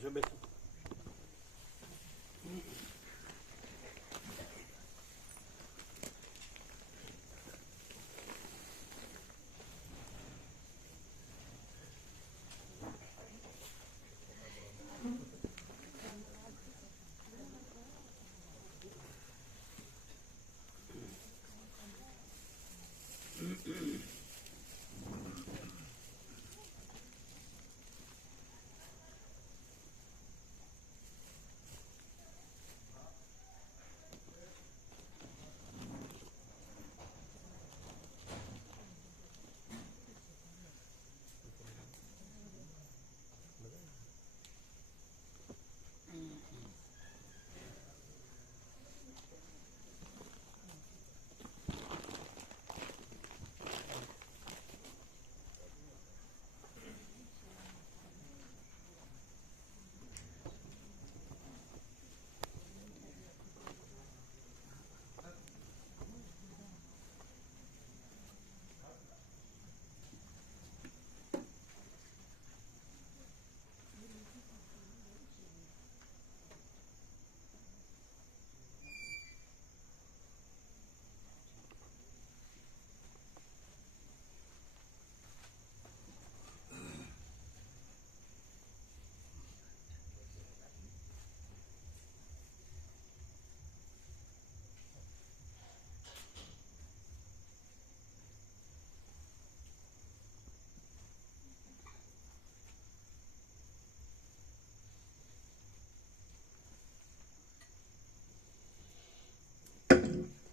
બેસો બેસો.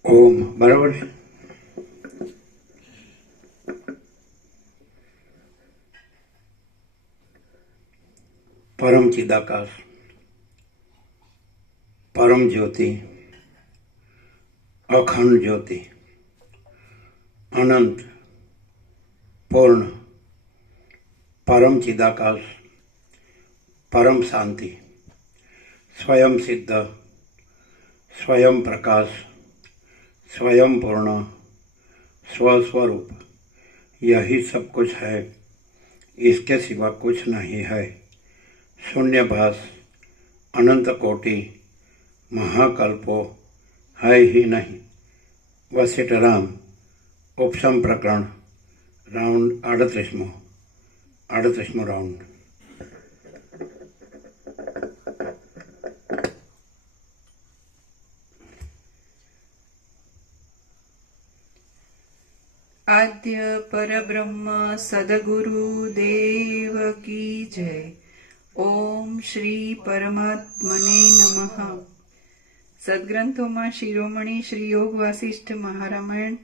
ઓમ બરાબર છે. પરમ ચિદાકાશ, પરમ જ્યોતિ, અખંડ જ્યોતિ, અનંત, પૂર્ણ, પરમ ચિદાકાશ, પરમ શાંતિ, સ્વયં સિદ્ધ, स्वयं प्रकाश, स्वयं पूर्ण, स्वस्वरूप, यही सब कुछ है, इसके सिवा कुछ नहीं है। शून्यभास, अनंत कोटि, महाकल्पो है ही नहीं। वशिष्ठ राम उपशम प्रकरण राउंड 38मो राउंड। आद्य परब्रह्म सद्गुरु देव की जय। ओम श्री परमात्मने नमः। सद्ग्रंथों शिरोमणि श्री योग वासिष्ठ महारामायण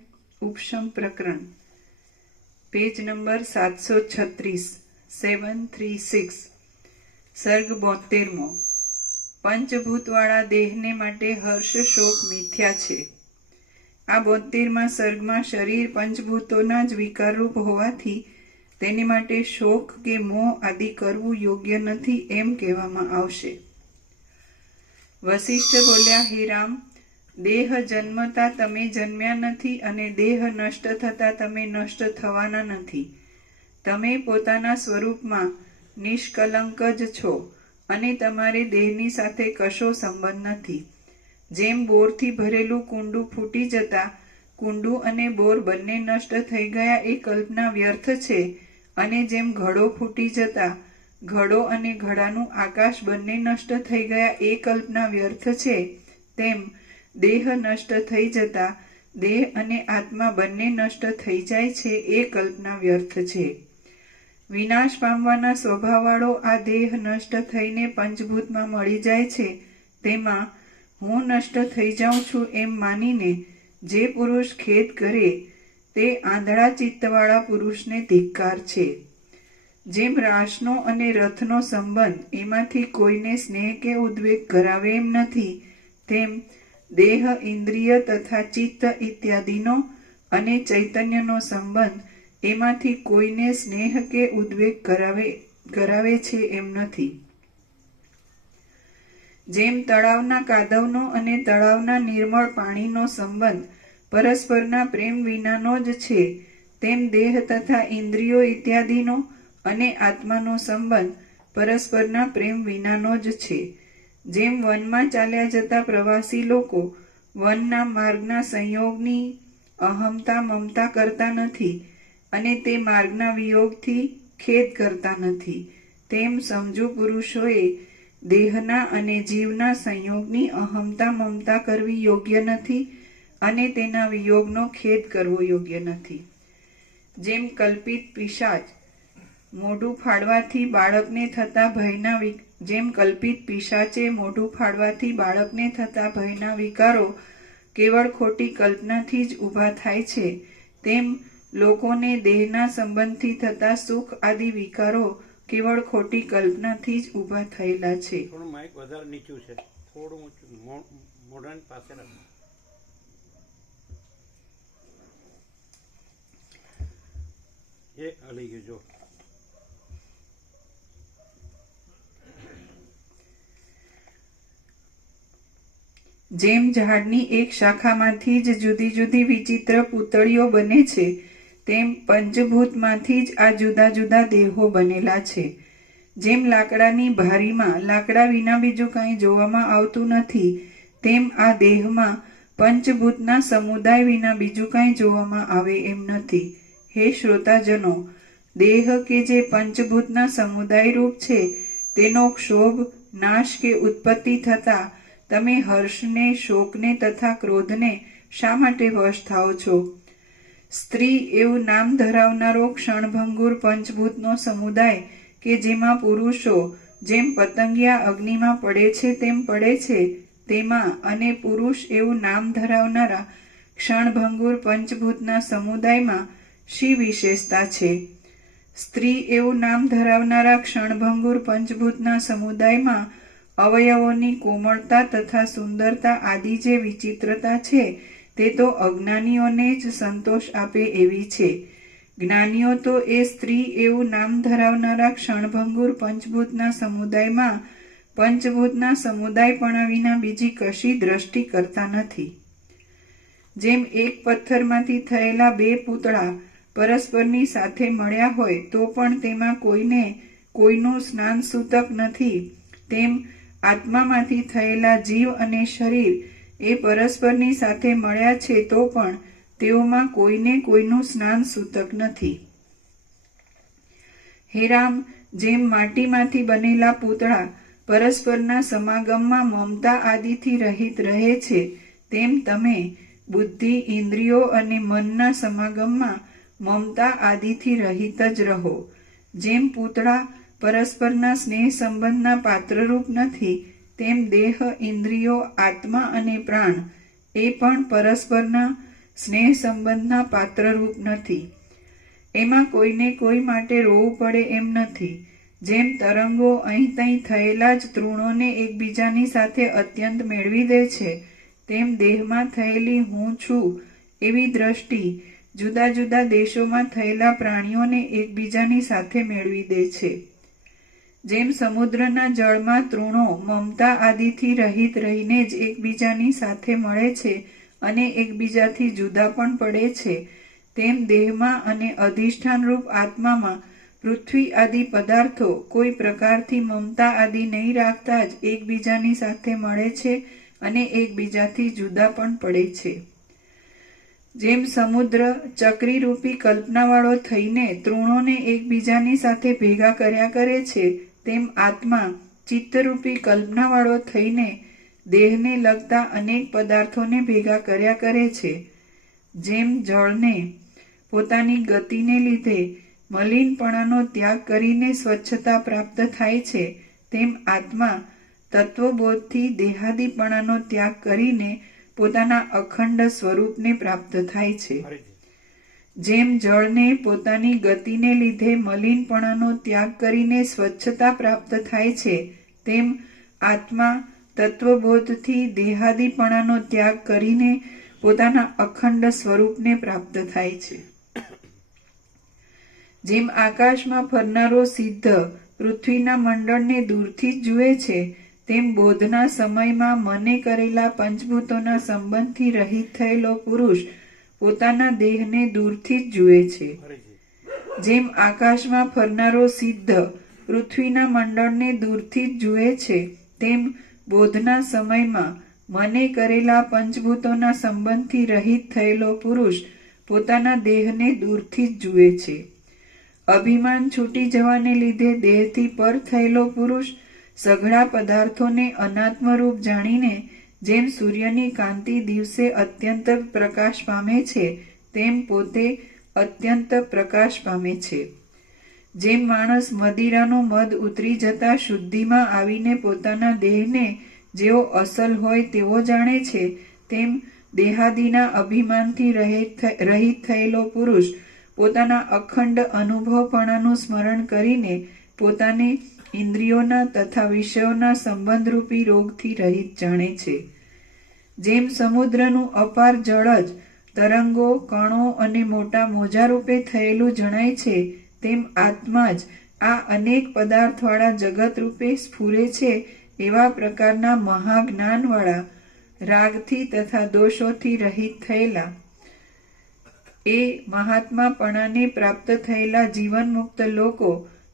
उपशम प्रकरण पेज नंबर 736 736 सर्ग 72मो। पंचभूतवाળા દેહને માટે હર્ષ શોક મિથ્યા છે। આ 72મા સર્ગમાં શરીર પંચભૂતોના જ વિકારરૂપ હોવાથી તેની માટે શોક કે મોહ આદિ કરવું યોગ્ય નથી એમ કહેવામાં આવશે। વશિષ્ઠ બોલ્યા, હે રામ, દેહ જન્મતા તમે જન્મ્યા નથી અને દેહ નષ્ટ થતા તમે નષ્ટ થવાના નથી। તમે પોતાના સ્વરૂપમાં નિષ્કલંક જ છો અને તમારે દેહની સાથે કશો સંબંધ નથી। જેમ બોરથી ભરેલું કુંડું ફૂટી જતા કુંડું અને બોર બંને નષ્ટ થઈ ગયા એ કલ્પના વ્યર્થ છે, અને જેમ ઘડો ફૂટી જતા ઘડો અને ઘડાનું આકાશ બંને નષ્ટ થઈ ગયા એ કલ્પના વ્યર્થ છે, તેમ દેહ નષ્ટ થઈ જતા દેહ અને આત્મા બંને નષ્ટ થઈ જાય છે એ કલ્પના વ્યર્થ છે। વિનાશ પામવાના સ્વભાવવાળો આ દેહ નષ્ટ થઈને પંચભૂતમાં મળી જાય છે, તેમાં હું નષ્ટ થઈ જાઉં છું એમ માનીને જે પુરુષ ખેદ કરે તે આંધળા ચિત્તવાળા પુરુષને ધિક્કાર છે। જેમ રાસનો અને રથનો સંબંધ એમાંથી કોઈને સ્નેહ કે ઉદ્વેગ કરાવે એમ નથી, તેમ દેહ, ઇન્દ્રિય તથા ચિત્ત ઇત્યાદિનો અને ચૈતન્યનો સંબંધ એમાંથી કોઈને સ્નેહ કે ઉદ્વેગ કરાવે છે એમ નથી। જેમ તળાવના કાદવનો અને તળાવના નિર્મળ પાણીનો સંબંધ પરસ્પરના પ્રેમ વિનાનો જ છે, તેમ દેહ તથા ઇન્દ્રિયો ઇત્યાદિનો અને આત્માનો સંબંધ પરસ્પરના પ્રેમ વિનાનો જ છે. જેમ વનમાં ચાલ્યા જતા પ્રવાસી લોકો વનના માર્ગના સંયોગની અહમતા મમતા કરતા નથી અને તે માર્ગના વિયોગથી ખેદ કરતા નથી, તેમ સમજુ પુરુષોએ દેહના અને જીવના સંયોગની અહમતા મમતા કરવી યોગ્ય નથી અને તેના વિયોગનો ખેદ કરવો યોગ્ય નથી. જેમ કલ્પિત પિશાચ મોઢું ફાડવાથી બાળકને થતા ભયના વિકારો કેવળ ખોટી કલ્પનાથી જ ઊભા થાય છે, તેમ લોકોને દેહના સંબંધથી થતા સુખ આદિ વિકારો કેવળ ખોટી કલ્પનાથી જ ઊભા થયેલા છે. થોડું માઇક વધારે નીચું છે, થોડું ઊંચું મોઢાની પાસે રાખો. એ હલી ગયું જો. જેમ ઝાડની એક શાખામાંથી જ જુદી જુદી વિચિત્ર પૂતળીઓ બને છે, તેમ પંચભૂતમાંથી જ આ જુદા જુદા દેહો બનેલા છે. જેમ લાકડાની ભારીમાં લાકડા વિના બીજું કંઈ જોવામાં આવતું નથી, તેમ આ દેહમાં પંચભૂતના સમુદાય વિના બીજું કંઈ જોવામાં આવે એમ નથી. હે શ્રોતાજનો, દેહ કે જે પંચભૂતના સમુદાય રૂપ છે, તેનો ક્ષોભ, નાશ કે ઉત્પત્તિ થતા તમે હર્ષને, શોકને તથા ક્રોધને શા માટે વશ થાઓ છો? સ્ત્રી એવું નામ ધરાવનારો ક્ષણભંગુર પંચભૂતનો સમુદાય કે જેમાં પુરુષો જેમ પતંગિયા અગ્નિમાં પડે છે તેમ પડે છે, તેમાં અને પુરુષ એવું નામ ધરાવનારા ક્ષણભંગુર પંચભૂતના સમુદાયમાં શી વિશેષતા છે? સ્ત્રી એવું નામ ધરાવનારા ક્ષણભંગુર પંચભૂતના સમુદાયમાં અવયવોની કોમળતા તથા સુંદરતા આદિ જે વિચિત્રતા છે, તે તો અજ્ઞાનીઓને જ સંતોષ આપે એવી છે. જ્ઞાનીઓ તો એ સ્ત્રી એવું નામ ધરાવનારા ક્ષણભંગુર પંચભૂતના સમુદાયમાં પંચભૂતના સમુદાયપણા વિના બીજી કશી દ્રષ્ટિ કરતા નથી. જેમ એક પથ્થરમાંથી થયેલા બે પૂતળા પરસ્પરની સાથે મળ્યા હોય તો પણ તેમાં કોઈને કોઈનું સ્નાન સૂતક નથી, તેમ આત્મામાંથી થયેલા જીવ અને શરીર એ પરસ્પરની સાથે મળ્યા છે તો પણ તેઓમાં કોઈને કોઈનું સ્નાન સૂતક નથી. હે રામ, જેમ માટીમાંથી બનેલા પૂતળા પરસ્પરના સમાગમમાં મમતા આદિથી રહિત રહે છે, તેમ તમે બુદ્ધિ, ઇન્દ્રિયો અને મનના સમાગમમાં મમતા આદિથી રહિત જ રહો. જેમ પૂતળા પરસ્પરના સ્નેહ સંબંધના પાત્રરૂપ નથી, તેમ દેહ, ઇન્દ્રિયો, આત્મા અને પ્રાણ એ પણ પરસ્પરના સ્નેહ સંબંધના પાત્રરૂપ નથી. એમાં કોઈને કોઈ માટે રોવું પડે એમ નથી. જેમ તરંગો અહીં તહીં થયેલા જ તૃણોને એકબીજાની સાથે અત્યંત મેળવી દે છે, તેમ દેહમાં થયેલી હું છું એવી દ્રષ્ટિ જુદા જુદા દેશોમાં થયેલા પ્રાણીઓને એકબીજાની સાથે મેળવી દે છે. જેમ સમુદ્રના જળમાં તૃણો મમતા આદિથી રહિત રહીને જ એકબીજાની સાથે મળે છે અને એકબીજાથી જુદા પણ પડે છે, તેમ દેહમાં અને અધિષ્ઠાનરૂપ આત્મામાં પૃથ્વી આદિ પદાર્થો કોઈ પ્રકારથી મમતા આદિ નહીં રાખતા જ એકબીજાની સાથે મળે છે અને એકબીજાથી જુદા પણ પડે છે. જેમ સમુદ્ર ચક્રીરૂપી કલ્પનાવાળો થઈને તૃણોને એકબીજાની સાથે ભેગા કર્યા કરે છે, તેમ આત્મા ચિત્તરૂપી કલ્પનાવાળો થઈને દેહને લગતા અનેક પદાર્થોને ભેગા કર્યા કરે છે. જેમ જળને પોતાની ગતિને લીધે મલિનપણાનો ત્યાગ કરીને સ્વચ્છતા પ્રાપ્ત થાય છે, તેમ આત્મા તત્વબોધથી દેહાદીપણાનો ત્યાગ કરીને પોતાના અખંડ સ્વરૂપને પ્રાપ્ત થાય છે. જેમ જળને પોતાની ગતિને લીધે મલિનપણાનો ત્યાગ કરીને સ્વચ્છતા પ્રાપ્ત થાય છે, તેમ આત્મા તત્વબોધથી દેહાદીપણાનો ત્યાગ કરીને પોતાના અખંડ સ્વરૂપને પ્રાપ્ત થાય છે. જેમ આકાશમાં ફરનારો સિદ્ધ પૃથ્વીના મંડળને દૂરથી જ જુએ છે, તેમ બોધના સમયમાં મને કરેલા પંચભૂતોના સંબંધથી રહિત થયેલો પુરુષ પોતાના દેહને દૂરથી જ જુએ છે. જેમ આકાશમાં ફરનારો સિદ્ધ પૃથ્વીના મંડળને દૂરથી જ જુએ છે, તેમ બોધના સમયમાં મને કરેલા પંચભૂતોના સંબંધથી રહિત થયેલો પુરુષ પોતાના દેહને દૂરથી જ જુએ છે. અભિમાન છૂટી જવાને લીધે દેહથી પર થયેલો પુરુષ સઘળા પદાર્થોને અનાત્મરૂપ જાણીને જેમ સૂર્યની કાંતિ દિવસે અત્યંત પ્રકાશ પામે છે, તેમ પોતે અત્યંત પ્રકાશ પામે છે. જેમ માણસ મદિરાનો મદ ઉતરી જતા શુદ્ધિમાં આવીને પોતાના દેહને જેવો અસલ હોય તેવો જાણે છે, તેમ દેહાદિના અભિમાનથી રહિત થયેલો પુરુષ પોતાના અખંડ અનુભવપણાનું સ્મરણ કરીને પોતાને ઇન્દ્રિયોના તથા વિષયોના સંબંધરૂપી રોગથી રહિત જાણે છે. જેમ સમુદ્રનું અપાર જળ જ તરંગો, કણો અને મોટા મોજા રૂપે થયેલું જણાય છે, તેમ આત્મા જ આ અનેક પદાર્થવાળા જગત રૂપે સ્ફુરે છે. એવા પ્રકારના મહાજ્ઞાનવાળા રાગથી તથા દોષોથી રહિત થયેલા એ મહાત્માપણાને પ્રાપ્ત થયેલા જીવન મુક્ત લોકો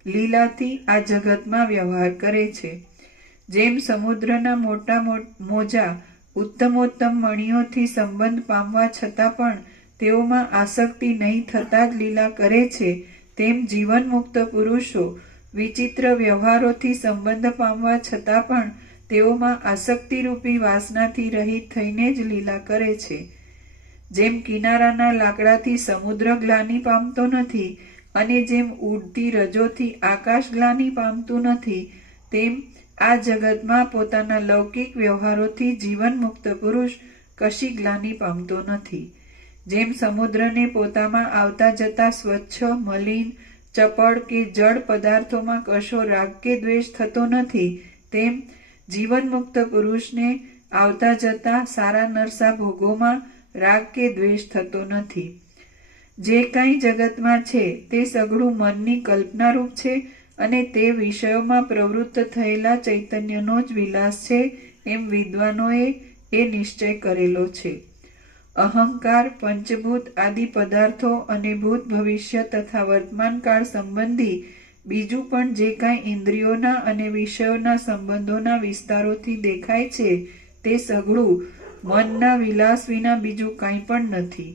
લીલાથી આ જગતમાં વ્યવહાર કરે છે. જેમ સમુદ્રના મોટા મોજા ઉત્તમોત્તમ મણિઓથી સંબંધ પામવા છતાં પણ તેઓમાં આસક્તિ નહીં થતા જ લીલા કરે છે, તેમ જીવન મુક્ત પુરુષો વિચિત્ર વ્યવહારોથી સંબંધ પામવા છતાં પણ તેઓમાં આસક્તિરૂપી વાસનાથી રહિત થઈને જ લીલા કરે છે. જેમ કિનારાના લાકડાથી સમુદ્ર ગ્લાનિ પામતો નથી અને જેમ ઉડતી રજોથી આકાશ ગ્લાનિ પામતું નથી, તેમ આ જગતમાં પોતાના લૌકિક વ્યવહારોથી જીવન મુક્ત પુરુષ કશી ગ્લાનિ પામતો નથી. જેમ સમુદ્રને પોતામાં આવતા જતા સ્વચ્છ, મલિન, ચપળ કે જળ પદાર્થોમાં કશો રાગ કે દ્વેષ થતો નથી, તેમ જીવન મુક્ત પુરુષને આવતા જતા સારા નરસા ભોગોમાં રાગ કે દ્વેષ થતો નથી. જે કાંઈ જગતમાં છે તે સઘળું મનની કલ્પનારૂપ છે અને તે વિષયોમાં પ્રવૃત્ત થયેલા ચૈતન્યનો જ વિલાસ છે, એમ વિદ્વાનોએ એ નિશ્ચય કરેલો છે. અહંકાર, પંચભૂત આદિ પદાર્થો અને ભૂત ભવિષ્ય તથા વર્તમાન કાળ સંબંધી બીજું પણ જે કાંઈ ઇન્દ્રિયોના અને વિષયોના સંબંધોના વિસ્તારોથી દેખાય છે, તે સઘળું મનના વિલાસ વિના બીજું કાંઈ પણ નથી.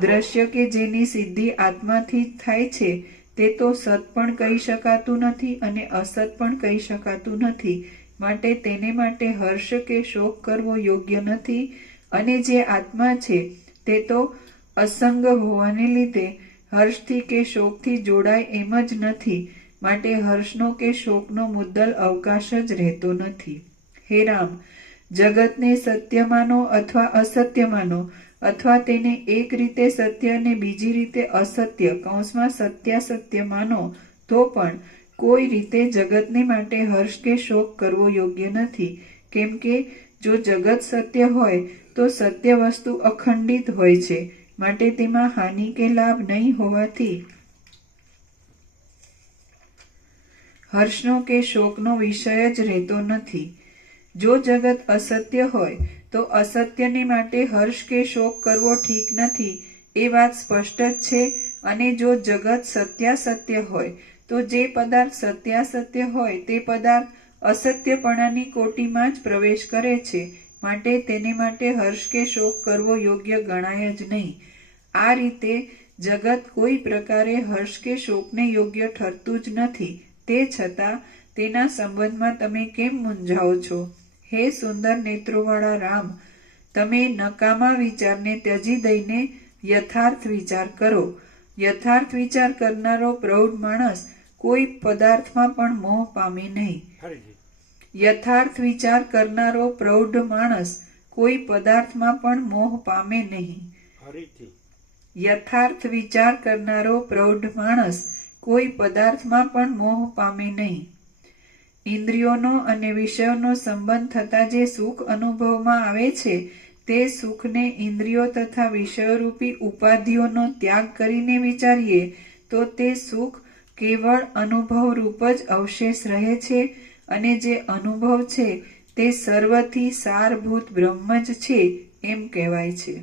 દ્રશ્ય કે જેની સિદ્ધિ આત્માથી જ થાય છે, તે તો સત પણ કહી શકાતું નથી અને અસત પણ કહી શકાતું નથી, માટે તેને માટે હર્ષ કે શોક કરવો યોગ્ય નથી. અને જે આત્મા છે તે તો અસંગ હોવાને લીધે હર્ષથી કે શોકથી જોડાય એમ જ નથી, માટે હર્ષનો કે શોકનો મુદ્દલ અવકાશ જ રહેતો નથી. હે રામ, જગતને સત્ય માનો અથવા અસત્ય માનો, અથવા તેને એક રીતે સત્ય અને બીજી રીતે અસત્ય કૌંસમાં સત્યાસત્ય માનો, તો પણ કોઈ રીતે જગતને માટે હર્ષ કે શોક કરવો યોગ્ય નથી. કેમ કે જો જગત સત્ય હોય તો સત્ય વસ્તુ અખંડિત હોય છે, માટે તેમાં હાનિ કે લાભ નહીં હોવાથી હર્ષનો કે શોકનો વિષય જ રહેતો નથી. જો જગત અસત્ય હોય તો અસત્યને માટે હર્ષ કે શોક કરવો ઠીક નથી, એ વાત સ્પષ્ટ જ છે. અને જો જગત સત્યાસત્ય હોય તો જે પદાર્થ સત્યાસત્ય હોય તે પદાર્થ અસત્યપણાની કોટીમાં જ પ્રવેશ કરે છે, માટે તેને માટે હર્ષ કે શોક કરવો યોગ્ય ગણાય જ નહીં. આ રીતે જગત કોઈ પ્રકારે હર્ષ કે શોકને યોગ્ય ઠરતું જ નથી. તે છતાં તેના સંબંધમાં તમે કેમ મૂંઝાઓ છો? હે સુંદર નેત્રોવાળા રામ, તમે નકામા વિચારને ત્યજી દઈને યથાર્થ વિચાર કરો. યથાર્થ વિચાર કરનારો પ્રૌઢ માણસ કોઈ પદાર્થમાં પણ મોહ પામે નહીં. યથાર્થ વિચાર કરનારો પ્રૌઢ માણસ કોઈ પદાર્થમાં પણ મોહ પામે નહીં. યથાર્થ વિચાર કરનારો પ્રૌઢ માણસ કોઈ પદાર્થમાં પણ મોહ પામે નહીં. ઇન્દ્રિયોનો અને વિષયોનો સંબંધ થતા જે સુખ અનુભવમાં આવે છે, તે સુખને ઇન્દ્રિયો તથા વિષયોરૂપી ઉપાધિઓનો ત્યાગ કરીને વિચારીએ તો તે સુખ કેવળ અનુભવ રૂપ જ અવશેષ રહે છે, અને જે અનુભવ છે તે સર્વથી સારભૂત બ્રહ્મ જ છે એમ કહેવાય છે.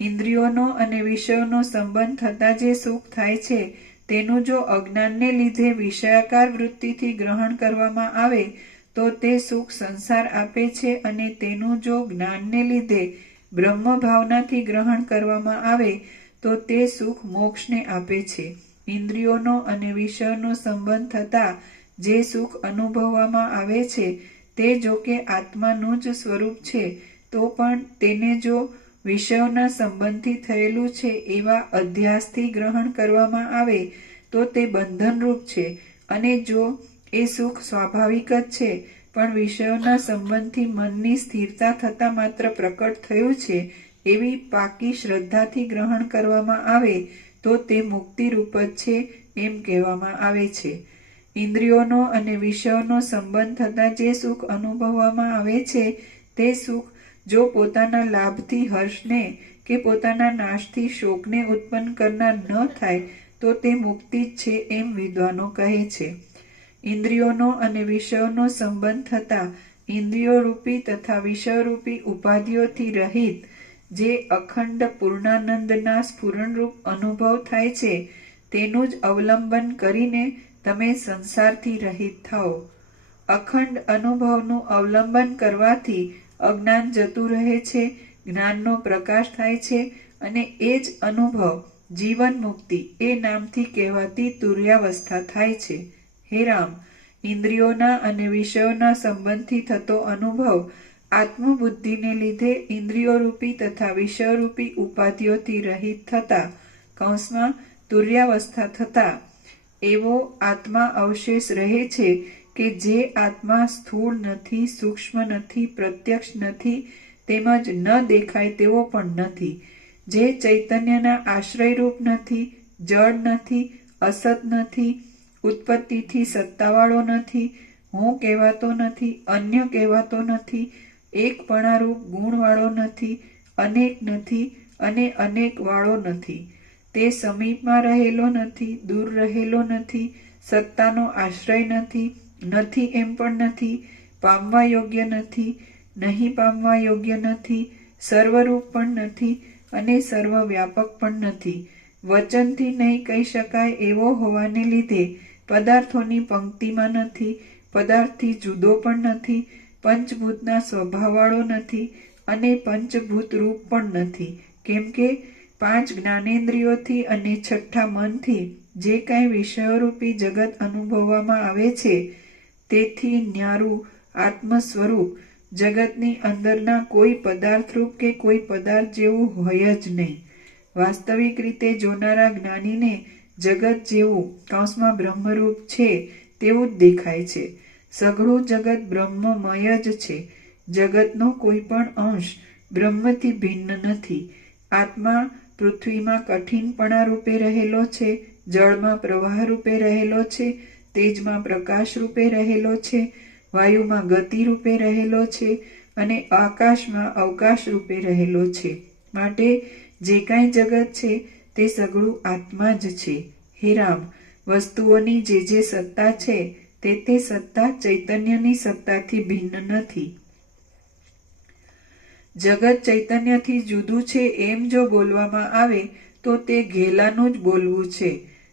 ઇન્દ્રિયોનો અને વિષયોનો સંબંધ થતા જે સુખ થાય છે તેનું જો અજ્ઞાનને લીધે વિષયાકાર વૃત્તિથી ગ્રહણ કરવામાં આવે તો તે સુખ સંસાર આપે છે, અને તેનું જો જ્ઞાનને લીધે બ્રહ્મ ભાવનાથી ગ્રહણ કરવામાં આવે તો તે સુખ મોક્ષને આપે છે. ઇન્દ્રિયોનો અને વિષયોનો સંબંધ થતા જે સુખ અનુભવવામાં આવે છે તે જો કે આત્માનું જ સ્વરૂપ છે, તો પણ તેને જો વિષયોના સંબંધથી થયેલું છે એવા અધ્યાસથી ગ્રહણ કરવામાં આવે તો તે બંધનરૂપ છે, અને જો એ સુખ સ્વાભાવિક જ છે પણ વિષયોના સંબંધથી મનની સ્થિરતા થતા માત્ર પ્રકટ થયું છે એવી પાકી શ્રદ્ધાથી ગ્રહણ કરવામાં આવે તો તે મુક્તિરૂપ જ છે એમ કહેવામાં આવે છે. ઇન્દ્રિયોનો અને વિષયોનો સંબંધ થતા જે સુખ અનુભવવામાં આવે છે તે સુખ જો પોતાના લાભથી હર્ષને કે પોતાના નાશથી શોકને ઉત્પન્ન કરનાર ન થાય તો તે મુક્તિ જ છે એમ વિદ્વાનો કહે છે. ઇન્દ્રિયોનો અને વિષયોનો સંબંધ થતા ઇન્દ્રિયોરૂપી તથા વિષયરૂપી ઉપાધિઓથી રહિત જે અખંડ પૂર્ણાનંદના સ્ફુરણરૂપ અનુભવ થાય છે તેનું જ અવલંબન કરીને તમે સંસારથી રહિત થાઓ. અખંડ અનુભવનું અવલંબન કરવાથી અજ્ઞાન જતું રહે છે, જ્ઞાનનો પ્રકાશ થાય છે, અને એ જ અનુભવ જીવન મુક્તિ એ નામથી કહેવાતી તુર્યાવસ્થા થાય છે. હે રામ, ઇન્દ્રિયોના અને વિષયોના સંબંધથી થતો અનુભવ આત્મબુદ્ધિને લીધે ઇન્દ્રિયોરૂપી તથા વિષયરૂપી ઉપાધિઓથી રહિત થતા કૌંસમાં તુર્યાવસ્થા થતા એવો આત્મા અવશેષ રહે છે કે જે આત્મા સ્થૂળ નથી, સૂક્ષ્મ નથી, પ્રત્યક્ષ નથી, તેમજ ન દેખાય તેવો પણ નથી, જે ચૈતન્યના આશ્રયરૂપ નથી, જડ નથી, અસત નથી, ઉત્પત્તિથી સત્તાવાળો નથી, હું કહેવાતો નથી, અન્ય કહેવાતો નથી, એકપણારૂપ ગુણવાળો નથી, અનેક નથી અને અનેક વાળો નથી, તે સમીપમાં રહેલો નથી, દૂર રહેલો નથી, સત્તાનો આશ્રય નથી, નથી એમ પણ નથી, પામવા યોગ્ય નથી, નહીં પામવા યોગ્ય નથી, સર્વરૂપ પણ નથી અને સર્વવ્યાપક પણ નથી, વચનથી નહીં કહી શકાય એવો હોવાને લીધે પદાર્થોની પંક્તિમાં નથી, પદાર્થથી જુદો પણ નથી, પંચભૂતના સ્વભાવવાળો નથી અને પંચભૂત રૂપ પણ નથી, કેમ કે 5 જ્ઞાનેન્દ્રિયોથી અને 6ઠ્ઠા મનથી જે કાંઈ વિષયોરૂપી જગત અનુભવવામાં આવે છે તેથી ન્યારું આત્મ સ્વરૂપ જગતની અંદરના કોઈ પદાર્થરૂપ કે કોઈ પદાર્થ જેવું હોય જ નહીં. વાસ્તવિક રીતે જોનારા જ્ઞાનીને જગત જેવું કૌંસમાં બ્રહ્મરૂપ છે તેવું જ દેખાય છે. સઘળું જગત બ્રહ્મમય જ છે. જગતનો કોઈ પણ અંશ બ્રહ્મથી ભિન્ન નથી. આત્મા પૃથ્વીમાં કઠિનપણા રૂપે રહેલો છે, જળમાં પ્રવાહ રૂપે રહેલો છે, તેજમાં પ્રકાશ રૂપે રહેલો છે, વાયુમાં ગતિ રૂપે રહેલો છે અને આકાશમાં અવકાશ રૂપે રહેલો છે. માટે જે કાંઈ જગત છે તે સઘળું આત્મા જ છે. હે રામ, વસ્તુઓની જે સત્તા છે તે સત્તા ચૈતન્યની સત્તાથી ભિન્ન નથી. જગત ચૈતન્યથી જુદું છે એમ જો બોલવામાં આવે તો તે ઘેલાનું જ બોલવું છે.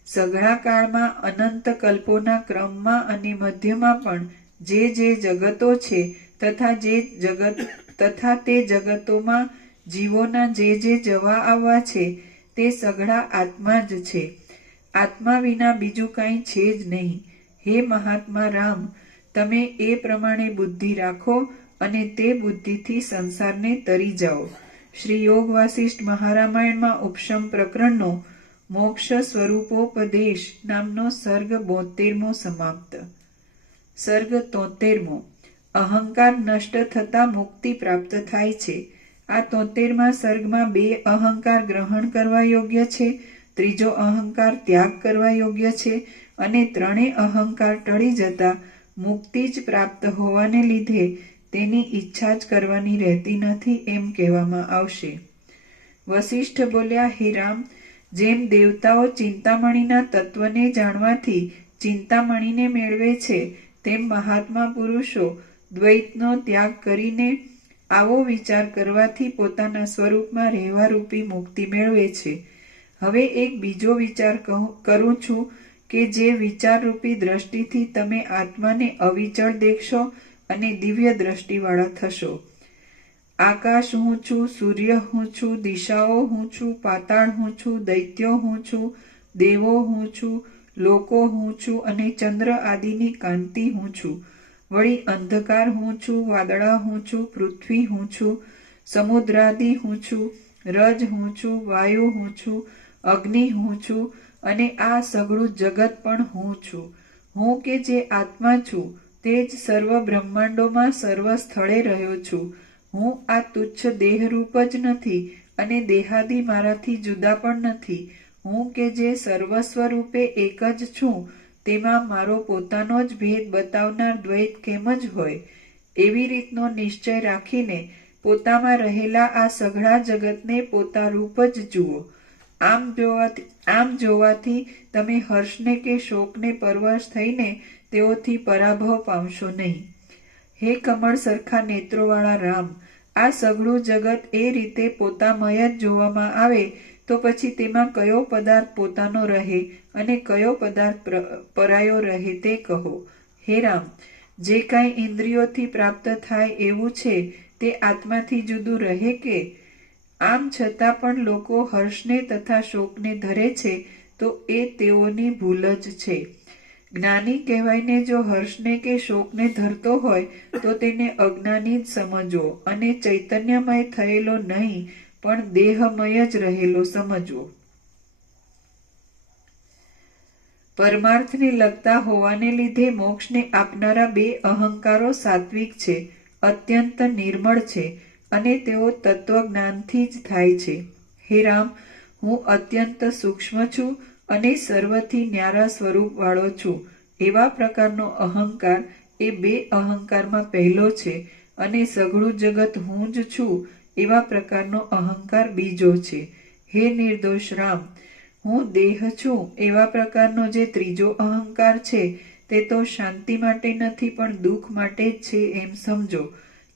સઘળા કાળમાં અનંત કલ્પોના ક્રમમાં અને મધ્યમાં પણ જે જગતો છે તથા તે જગતોમાં જીવોના જે જવા આવવા છે તે સઘળા આત્મા જ છે. આત્મા વિના બીજું કાંઈ છે જ નહીં. હે મહાત્મા રામ, તમે એ પ્રમાણે બુદ્ધિ રાખો અને તે બુદ્ધિથી સંસારને તરી જાઓ. શ્રી યોગ વાસિષ્ઠ મહારામાયણમાં ઉપશમ પ્રકરણનો મોક્ષ સ્વરૂપોપદેશ નામનો સર્ગ 72મો સમાપ્ત. સર્ગ 73મો. અહંકાર નષ્ટ થતા મુક્તિ પ્રાપ્ત થાય છે. આ 73મા સર્ગમાં 2 અહંકાર ગ્રહણ કરવા યોગ્ય છે, ત્રીજો અહંકાર ત્યાગ કરવા યોગ્ય છે અને 3 અહંકાર ટળી જતા મુક્તિ જ પ્રાપ્ત હોવાને લીધે તેની ઈચ્છા જ કરવાની રહેતી નથી એમ કહેવામાં આવશે. વસિષ્ઠ બોલ્યા, હે રામ, જેમ દેવતાઓ ચિંતામણીના તત્વને જાણવાથી ચિંતામણીને મેળવે છે તેમ મહાત્મા પુરુષો દ્વૈતનો ત્યાગ કરીને આવો વિચાર કરવાથી પોતાના સ્વરૂપમાં રહેવા રૂપી મુક્તિ મેળવે છે. હવે એક બીજો વિચાર કરું છું કે જે વિચારરૂપી દ્રષ્ટિથી તમે આત્માને અવિચળ દેખશો અને દિવ્ય દ્રષ્ટિવાળા થશો. આકાશ હું છું, સૂર્ય હું છું, દિશાઓ હું છું, પાતાળ હું છું, દૈત્યો હું છું, દેવો હું છું, લોકો હું છું અને ચંદ્ર આદિની કાંતિ હું છું. વળી અંધકાર હું છું, વાદળા હું છું, પૃથ્વી હું છું, સમુદ્રાદિ હું છું, રજ હું છું, વાયુ હું છું, અગ્નિ હું છું અને આ સઘળું જગત પણ હું છું. હું કે જે આત્મા છું તે જ સર્વ બ્રહ્માંડોમાં સર્વ સ્થળે રહ્યો છું. હું આ તુચ્છ દેહરૂપ જ નથી અને દેહાદિ મારાથી જુદા પણ નથી. હું કે જે સર્વસ્વ રૂપે એક જ છું, તેમાં મારો પોતાનો જ ભેદ બતાવનાર દ્વૈત કેમ જ હોય? એવી રીતનો નિશ્ચય રાખીને પોતામાં રહેલા આ સઘળા જગતને પોતા રૂપ જ જુઓ. આમ જોવાથી તમે હર્ષને કે શોકને પરવશ થઈને તેઓથી પરાભવ પામશો નહીં. હે કમળ સરખા નેત્રોવાળા રામ, આ સઘળું જગત એ રીતે પોતામય જ જોવામાં આવે તો પછી તેમાં કયો પદાર્થ પોતાનો રહે અને કયો પદાર્થ પરાયો રહે તે કહો. હે રામ, જે કાંઈ ઇન્દ્રિયોથી પ્રાપ્ત થાય એવું છે તે આત્માથી જુદું રહે કે? આમ છતાં પણ લોકો હર્ષને તથા શોકને ધરે છે તો એ તેઓની ભૂલ જ છે. જ્ઞાની કહેવાઈને જો હર્ષને કે શોકને ધરતો હોય તો તેને અજ્ઞાની જ સમજવો અને ચૈતન્યમય થયેલો નહીં પણ દેહમય જ રહેલો સમજવો. પરમાર્થને લગતા હોવાને લીધે મોક્ષને આપનારા બે અહંકારો સાત્વિક છે, અત્યંત નિર્મળ છે અને તેઓ તત્વજ્ઞાનથી જ થાય છે. હે રામ, હું અત્યંત સૂક્ષ્મ છું અને સર્વથી ન્યારા સ્વરૂપ વાળો છું. એવા પ્રકારનો અહંકાર એ બે અહંકારમાં પહેલો છે અને સઘળું જગત હું જ છું એવા પ્રકારનો અહંકાર બીજો છે. હે નિર્દોષ રામ, હું દેહ છું એવા પ્રકારનો જે ત્રીજો અહંકાર છે તે તો શાંતિ માટે નથી પણ દુઃખ માટે જ છે એમ સમજો.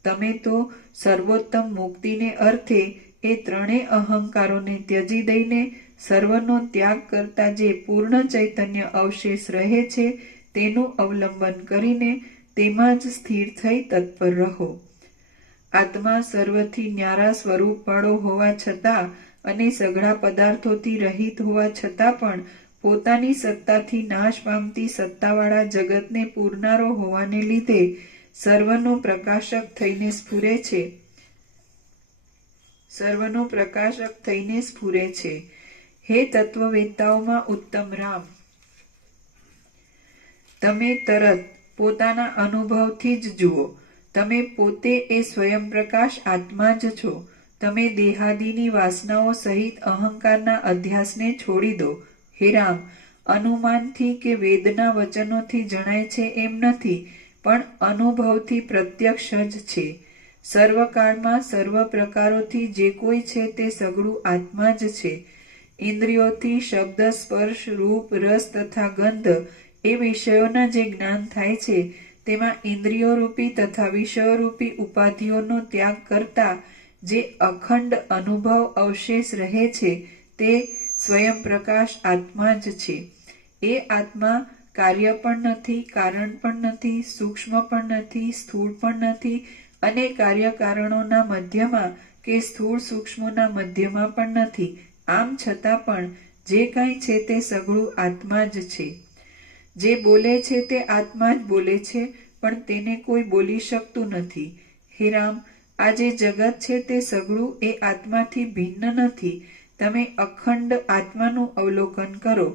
તમે તો સર્વોત્તમ મુક્તિને અર્થે એ ત્રણેય અહંકારોને ત્યજી દઈને સર્વનો ત્યાગ કરતા જે પૂર્ણ ચૈતન્ય અવશેષ રહે છે તેનું અવલંબન કરીને તેમાં જ સ્થિર થઈ તત્પર રહો. આત્મા સર્વથી ન્યારા સ્વરૂપવાળો હોવા છતાં અને સઘળા પદાર્થોથી રહિત હોવા છતાં પણ પોતાની સત્તાથી નાશ પામતી સત્તાવાળા જગતને પૂરનારો હોવાને લીધે સર્વનો પ્રકાશક થઈને સ્ફુરે છે. હે તત્વવેત્તાઓમાં ઉત્તમ રામ, તમે તરત પોતાના અનુભવથી જ જુઓ. તમે પોતે એ સ્વયં પ્રકાશ આત્મા જ છો. તમે દેહાદિની વાસનાઓ સહિત અહંકારના અધ્યાસને છોડી દો. હે રામ, અનુમાનથી કે વેદના વચનોથી જણાય છે એમ નથી પણ અનુભવથી પ્રત્યક્ષ જ છે. સર્વકાળમાં સર્વ પ્રકારોથી જે કોઈ છે તે સઘળું આત્મા જ છે. ઇન્દ્રિયોથી શબ્દ, સ્પર્શ, રૂપ, રસ તથા ગંધ એ વિષયોના જે જ્ઞાન થાય છે તેમાં ઇન્દ્રિયોરૂપી તથા વિષયોરૂપી ઉપાધિઓનો ત્યાગ કરતા જે અખંડ અનુભવ અવશેષ રહે છે તે સ્વયં પ્રકાશ આત્મા જ છે. એ આત્મા કાર્ય પણ નથી, કારણ પણ નથી, સૂક્ષ્મ પણ નથી, સ્થૂળ પણ નથી અને કાર્યકારણોના મધ્યમાં કે સ્થૂળ સૂક્ષ્મોના મધ્યમાં પણ નથી. આમ છતાં પણ જે કાંઈ છે તે સઘળું આત્મા જ છે. જે બોલે છે તે આત્મા જ બોલે છે પણ તેને કોઈ બોલી શકતું નથી. હે રામ, આ જે જગત છે તે સઘળું એ આત્માથી ભિન્ન નથી. તમે અખંડ આત્માનું અવલોકન કરો.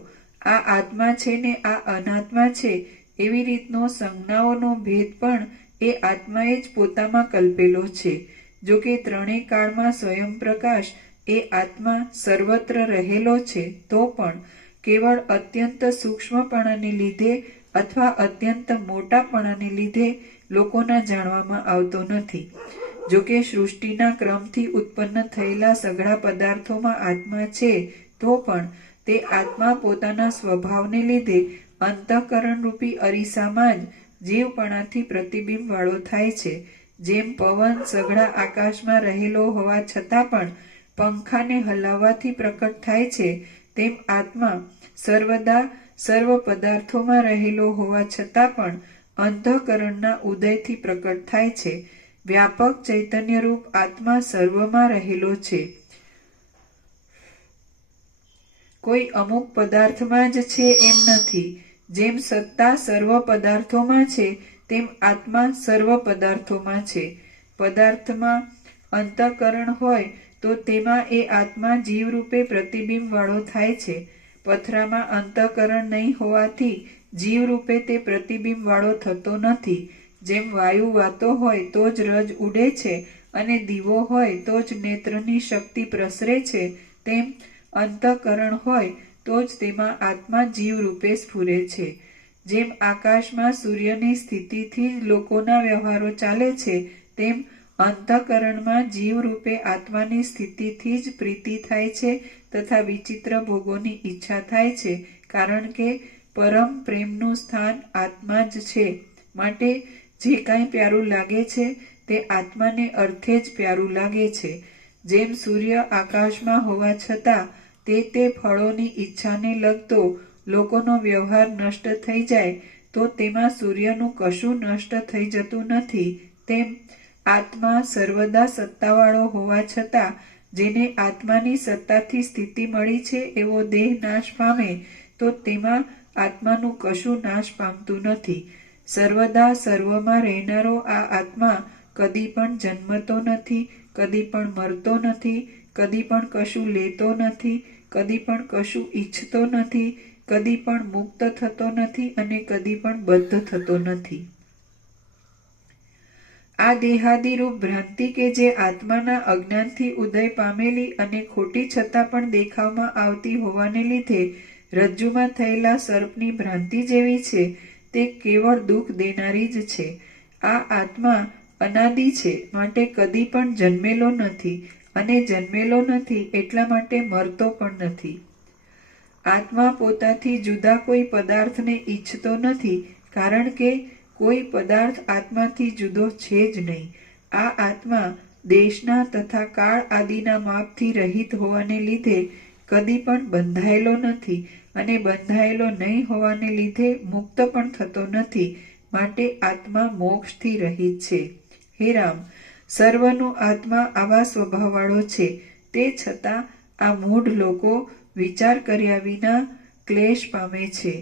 આ આત્મા છે ને આ અનાત્મા છે એવી રીતનો સંજ્ઞાઓનો ભેદ પણ એ આત્માએ જ પોતામાં કલ્પેલો છે. જો કે ત્રણેય કાળમાં સ્વયં પ્રકાશ એ આત્મા સર્વત્ર રહેલો છે તો પણ કેવળ અત્યંત સૂક્ષ્મપણાને લીધે અથવા અત્યંત મોટાપણાને લીધે લોકોના જાણવામાં આવતો નથી. જો કે સૃષ્ટિના ક્રમથી ઉત્પન્ન થયેલા સઘળા પદાર્થોમાં આત્મા છે તો પણ તે આત્મા પોતાના સ્વભાવને લીધે અંતઃકરણરૂપી અરીસામાં જ જીવપણાથી પ્રતિબિંબ વાળો થાય છે. જેમ પવન સઘળા આકાશમાં રહેલો હોવા છતાં પણ પંખાને હલાવવાથી પ્રકટ થાય છે તેમ આત્મા સર્વદા સર્વ પદાર્થોમાં રહેલો હોવા છતાં પણ અંતઃકરણના ઉદયથી પ્રકટ થાય છે. વ્યાપક ચૈતન્યરૂપ આત્મા સર્વમાં રહેલો છે. કોઈ અમુક પદાર્થમાં જ છે એમ નથી. જેમ સત્તા સર્વ પદાર્થોમાં છે તેમ આત્મા સર્વ પદાર્થોમાં છે. પદાર્થમાં અંતઃકરણ હોય તો તેમાં એ આત્મા જીવરૂપે પ્રતિબિંબ વાળો થાય છે. પથરામાં અંતઃકરણ નહીં હોવાથી જીવરૂપે તે પ્રતિબિંબ વાળો થતો નથી. જેમ વાયુ વાતો હોય તો જ રજ ઉડે છે અને દીવો હોય તો જ નેત્રની શક્તિ પ્રસરે છે, તેમ અંતઃકરણ હોય તો જ તેમાં આત્મા જીવરૂપે સ્ફુરે છે. જેમ આકાશમાં સૂર્યની સ્થિતિથી જ લોકોના વ્યવહારો ચાલે છે, તેમ અંતઃકરણમાં જીવરૂપે આત્માની સ્થિતિથી જ પ્રીતિ થાય છે તથા વિચિત્ર ભોગોની ઈચ્છા થાય છે. કારણ કે પરમ પ્રેમનું સ્થાન આત્મા જ છે. માટે જે કાંઈ પ્યારું લાગે છે તે આત્માને અર્થે જ પ્યારું લાગે છે. જેમ સૂર્ય આકાશમાં હોવા છતાં તે ફળોની ઈચ્છાને લગતો લોકોનો વ્યવહાર નષ્ટ થઈ જાય તો તેમાં સૂર્યનું કશું નષ્ટ થઈ જતું નથી, તેમ આત્મા સર્વદા સત્તાવાળો હોવા છતાં જેને આત્માની સત્તાથી સ્થિતિ મળી છે એવો દેહ નાશ પામે તો તેમાં આત્માનું કશું નાશ પામતું નથી. સર્વદા સર્વમાં રહેનારો આ આત્મા કદી પણ જન્મતો નથી, કદી પણ મરતો નથી, કદી પણ કશું લેતો નથી, કદી પણ કશું ઈચ્છતો નથી, કદી પણ મુક્ત થતો નથી અને કદી પણ બદ્ધ થતો નથી. આ દેહાદિરૂપ ભ્રાંતિ કે જે આત્માના અજ્ઞાનથી ઉદય પામેલી અને ખોટી છતાં પણ દેખાવમાં આવતી હોવાને લીધે રજ્જુમાં થયેલા સર્પની ભ્રાંતિ જેવી છે, તે કેવળ દુઃખ દેનારી જ છે. આ આત્મા અનાદિ છે, માટે કદી પણ જન્મેલો નથી અને જન્મેલો નથી એટલા માટે મરતો પણ નથી. આત્મા પોતાથી જુદા કોઈ પદાર્થને ઈચ્છતો નથી, કારણ કે કોઈ પદાર્થ આત્માથી જુદો છે જ નહીં. આ આત્મા દેશના તથા કાળ આદિના માપથી રહિત હોવાને લીધે કદી પણ બંધાયેલો નથી અને બંધાયેલો નહીં હોવાને લીધે મુક્ત પણ થતો નથી. માટે આત્મા મોક્ષથી રહિત છે. હે રામ, સર્વનું આત્મા આવા સ્વભાવવાળો છે, તે છતાં આ મૂઢ લોકો વિચાર કર્યા વિના ક્લેશ પામે છે.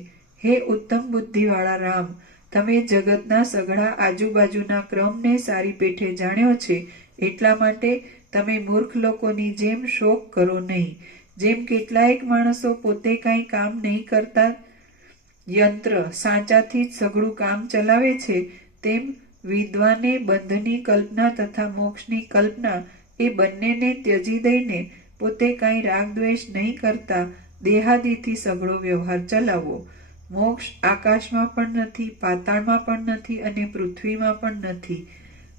હે ઉત્તમ બુદ્ધિવાળા રામ, તમે જગતના સઘળા આજુબાજુના ક્રમને સારી પેઠે જાણ્યો છે, એટલા માટે તમે મૂર્ખ લોકોની જેમ શોક કરો નહીં. જેમ કેટલાયક માણસો પોતે કાંઈ કામ નહીં કરતા યંત્ર સાચાથી જ સઘળું કામ ચલાવે છે, તેમ વિદ્વાને બંધની કલ્પના તથા મોક્ષની કલ્પના એ બંનેને ત્યજી દઈને પોતે કાંઈ રાગદ્વેષ નહીં કરતા દેહાદિથી સઘળો વ્યવહાર ચલાવવો. મોક્ષ આકાશમાં પણ નથી, પાતાળમાં પણ નથી અને પૃથ્વીમાં પણ નથી.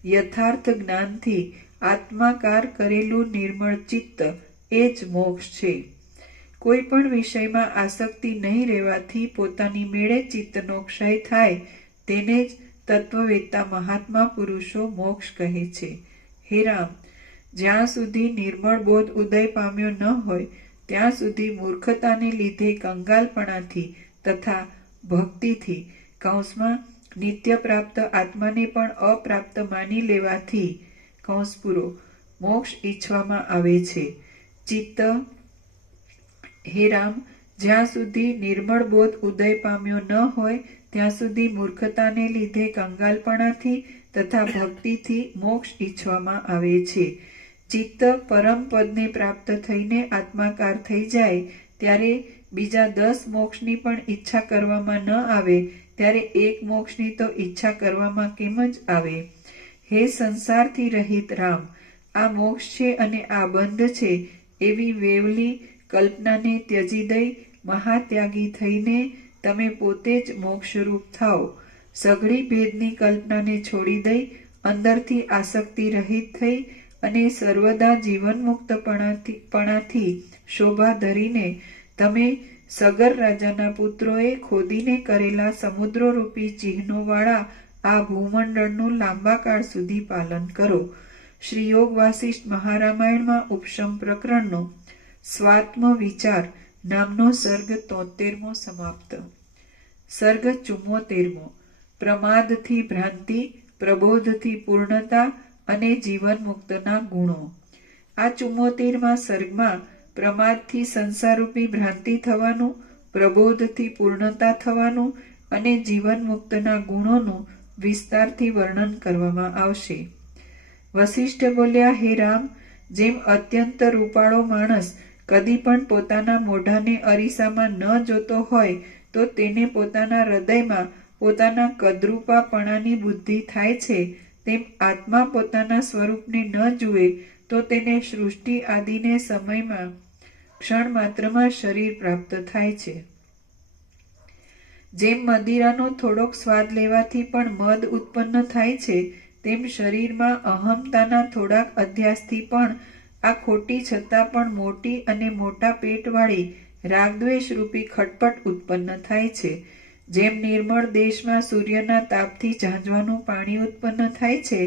યથાર્થ જ્ઞાનથી આત્માકાર કરેલું નિર્મળ ચિત્ત એ જ મોક્ષ છે. કોઈ પણ વિષયમાં આસક્તિ નહીં રહેવાથી પોતાની મેળે ચિત્તનો ક્ષય થાય તેને જ તત્વવેત્તા મહાત્મા પુરુષો મોક્ષ કહે છે. હે રામ, જ્યાં સુધી નિર્મળ બોધ ઉદય પામ્યો ન હોય ત્યાં સુધી મૂર્ખતાને લીધે કંગાલપણાથી તથા ભક્તિથી કૌંસમાં નિત્ય પ્રાપ્ત આત્માને પણ અપ્રાપ્ત માની લેવાથી કૌંસ પૂરો મોક્ષ ઈચ્છવામાં આવે છે. ચિત્ત હે રામ, જ્યાં સુધી નિર્મળ બોધ ઉદય પામ્યો ન હોય ત્યાં સુધી મૂર્ખતાને લીધે કંગાલપણાથી તથા ભક્તિથી મોક્ષ ઈચ્છવામાં આવે છે. ચિત્ત પરમ પદને પ્રાપ્ત થઈને આત્માકાર થઈ જાય ત્યારે બીજા 10 મોક્ષની પણ ઈચ્છા કરવામાં ન આવે ત્યારે એક મોક્ષની તો ઈચ્છા કરવામાં કેમ જ આવે? હે સંસારથી રહિત રામ, આ મોક્ષ છે અને આ બંધ છે એવી વેવલી કલ્પનાને ત્યજી દઈ મહાત્યાગી થઈને તમે પોતે જ મોક્ષરૂપ થાઓ. સઘળી ભેદની કલ્પનાને છોડી દઈ અંદરથી આસક્તિ રહિત થઈ અને સર્વદા જીવનમુક્તપણાથી શોભા ધરીને તમે સગર રાજાના પુત્રોએ ખોદીને કરેલા સમુદ્રરૂપી ચિહ્નોવાળા આ ભૂમંડળનું લાંબા કાળ સુધી પાલન કરો. શ્રી યોગ વાસિષ્ઠ મહારામાયણમાં ઉપશમ પ્રકરણનો સ્વાત્મ વિચાર નામનો સર્ગ 73મો સમાપ્ત. સર્ગ 74મો. પ્રમાદથી ભ્રાંતિ, પ્રબોધથી પૂર્ણતા અને જીવન મુક્તના ગુણો. આ 74મા સર્ગમાં પ્રમાદથી સંસારરૂપી ભ્રાંતિ થવાનું, પ્રબોધથી પૂર્ણતા થવાનું અને જીવન મુક્તના ગુણોનું વિસ્તારથી વર્ણન કરવામાં આવશે. વસિષ્ઠ બોલ્યા, હે રામ, જેમ અત્યંત રૂપાળો માણસ કદી પણ પોતાના મોઢાને અરીસામાં ન જોતો હોય તો તેને પોતાના હૃદયમાં પોતાના કદરૂપાપણાની બુદ્ધિ થાય છે, તેમ આત્મા પોતાના સ્વરૂપને ન જુએ તો તેને સૃષ્ટિ આદિને સમયમાં ક્ષણ માત્રમાં શરીર પ્રાપ્ત થાય છે. જેમ મદિરાનો થોડોક સ્વાદ લેવાથી પણ મદ ઉત્પન્ન થાય છે, તેમ શરીરમાં અહમતાના થોડાક અધ્યાસથી પણ આ ખોટી છતાં પણ મોટી અને મોટા પેટવાળી રાગદ્વેષ રૂપી ખટપટ ઉત્પન્ન થાય છે. જેમ નિર્મળ દેશમાં સૂર્યના તાપથી ઝાંઝવાનું પાણી ઉત્પન્ન થાય છે,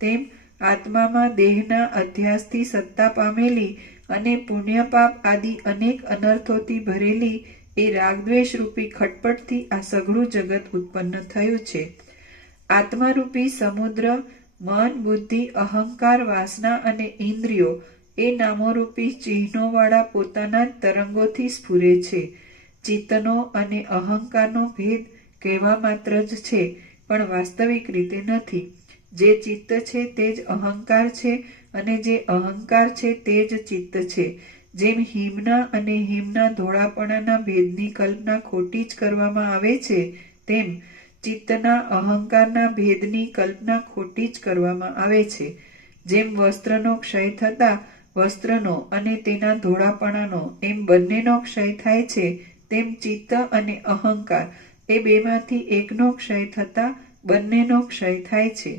તેમ આત્મામાં દેહના અધ્યાસથી સત્તા પામેલી અને પુણ્યપાપ આદિ અનેક અનર્થોથી ભરેલી એ રાગદ્વેષ રૂપી ખટપટથી આ સઘળું જગત ઉત્પન્ન થયું છે. આત્મારૂપી સમુદ્ર મન, બુદ્ધિ, અહંકાર, વાસના અને ઇન્દ્રિયો એ નામોરૂપી ચિહ્નોવાળા પોતાના જ તરંગોથી સ્ફુરે છે. ચિત્તનો અને અહંકારનો ભેદ કહેવા માત્ર જ છે, પણ વાસ્તવિક રીતે નથી. જે ચિત્ત છે તે જ અહંકાર છે અને જે અહંકાર છે તે જ ચિત્ત છે. જેમ હિમના અને હિમના ધોળાપણાના ભેદની કલ્પના ખોટી જ કરવામાં આવે છે, તેમ ચિત્તના અહંકારના ભેદની કલ્પના ખોટી જ કરવામાં આવે છે. જેમ વસ્ત્રનો ક્ષય થતા વસ્ત્રનો અને તેના ધોળાપણાનો એમ બંનેનો ક્ષય થાય છે, તેમ ચિત્ત અને અહંકાર એ બેમાંથી એકનો ક્ષય થતા બંનેનો ક્ષય થાય છે.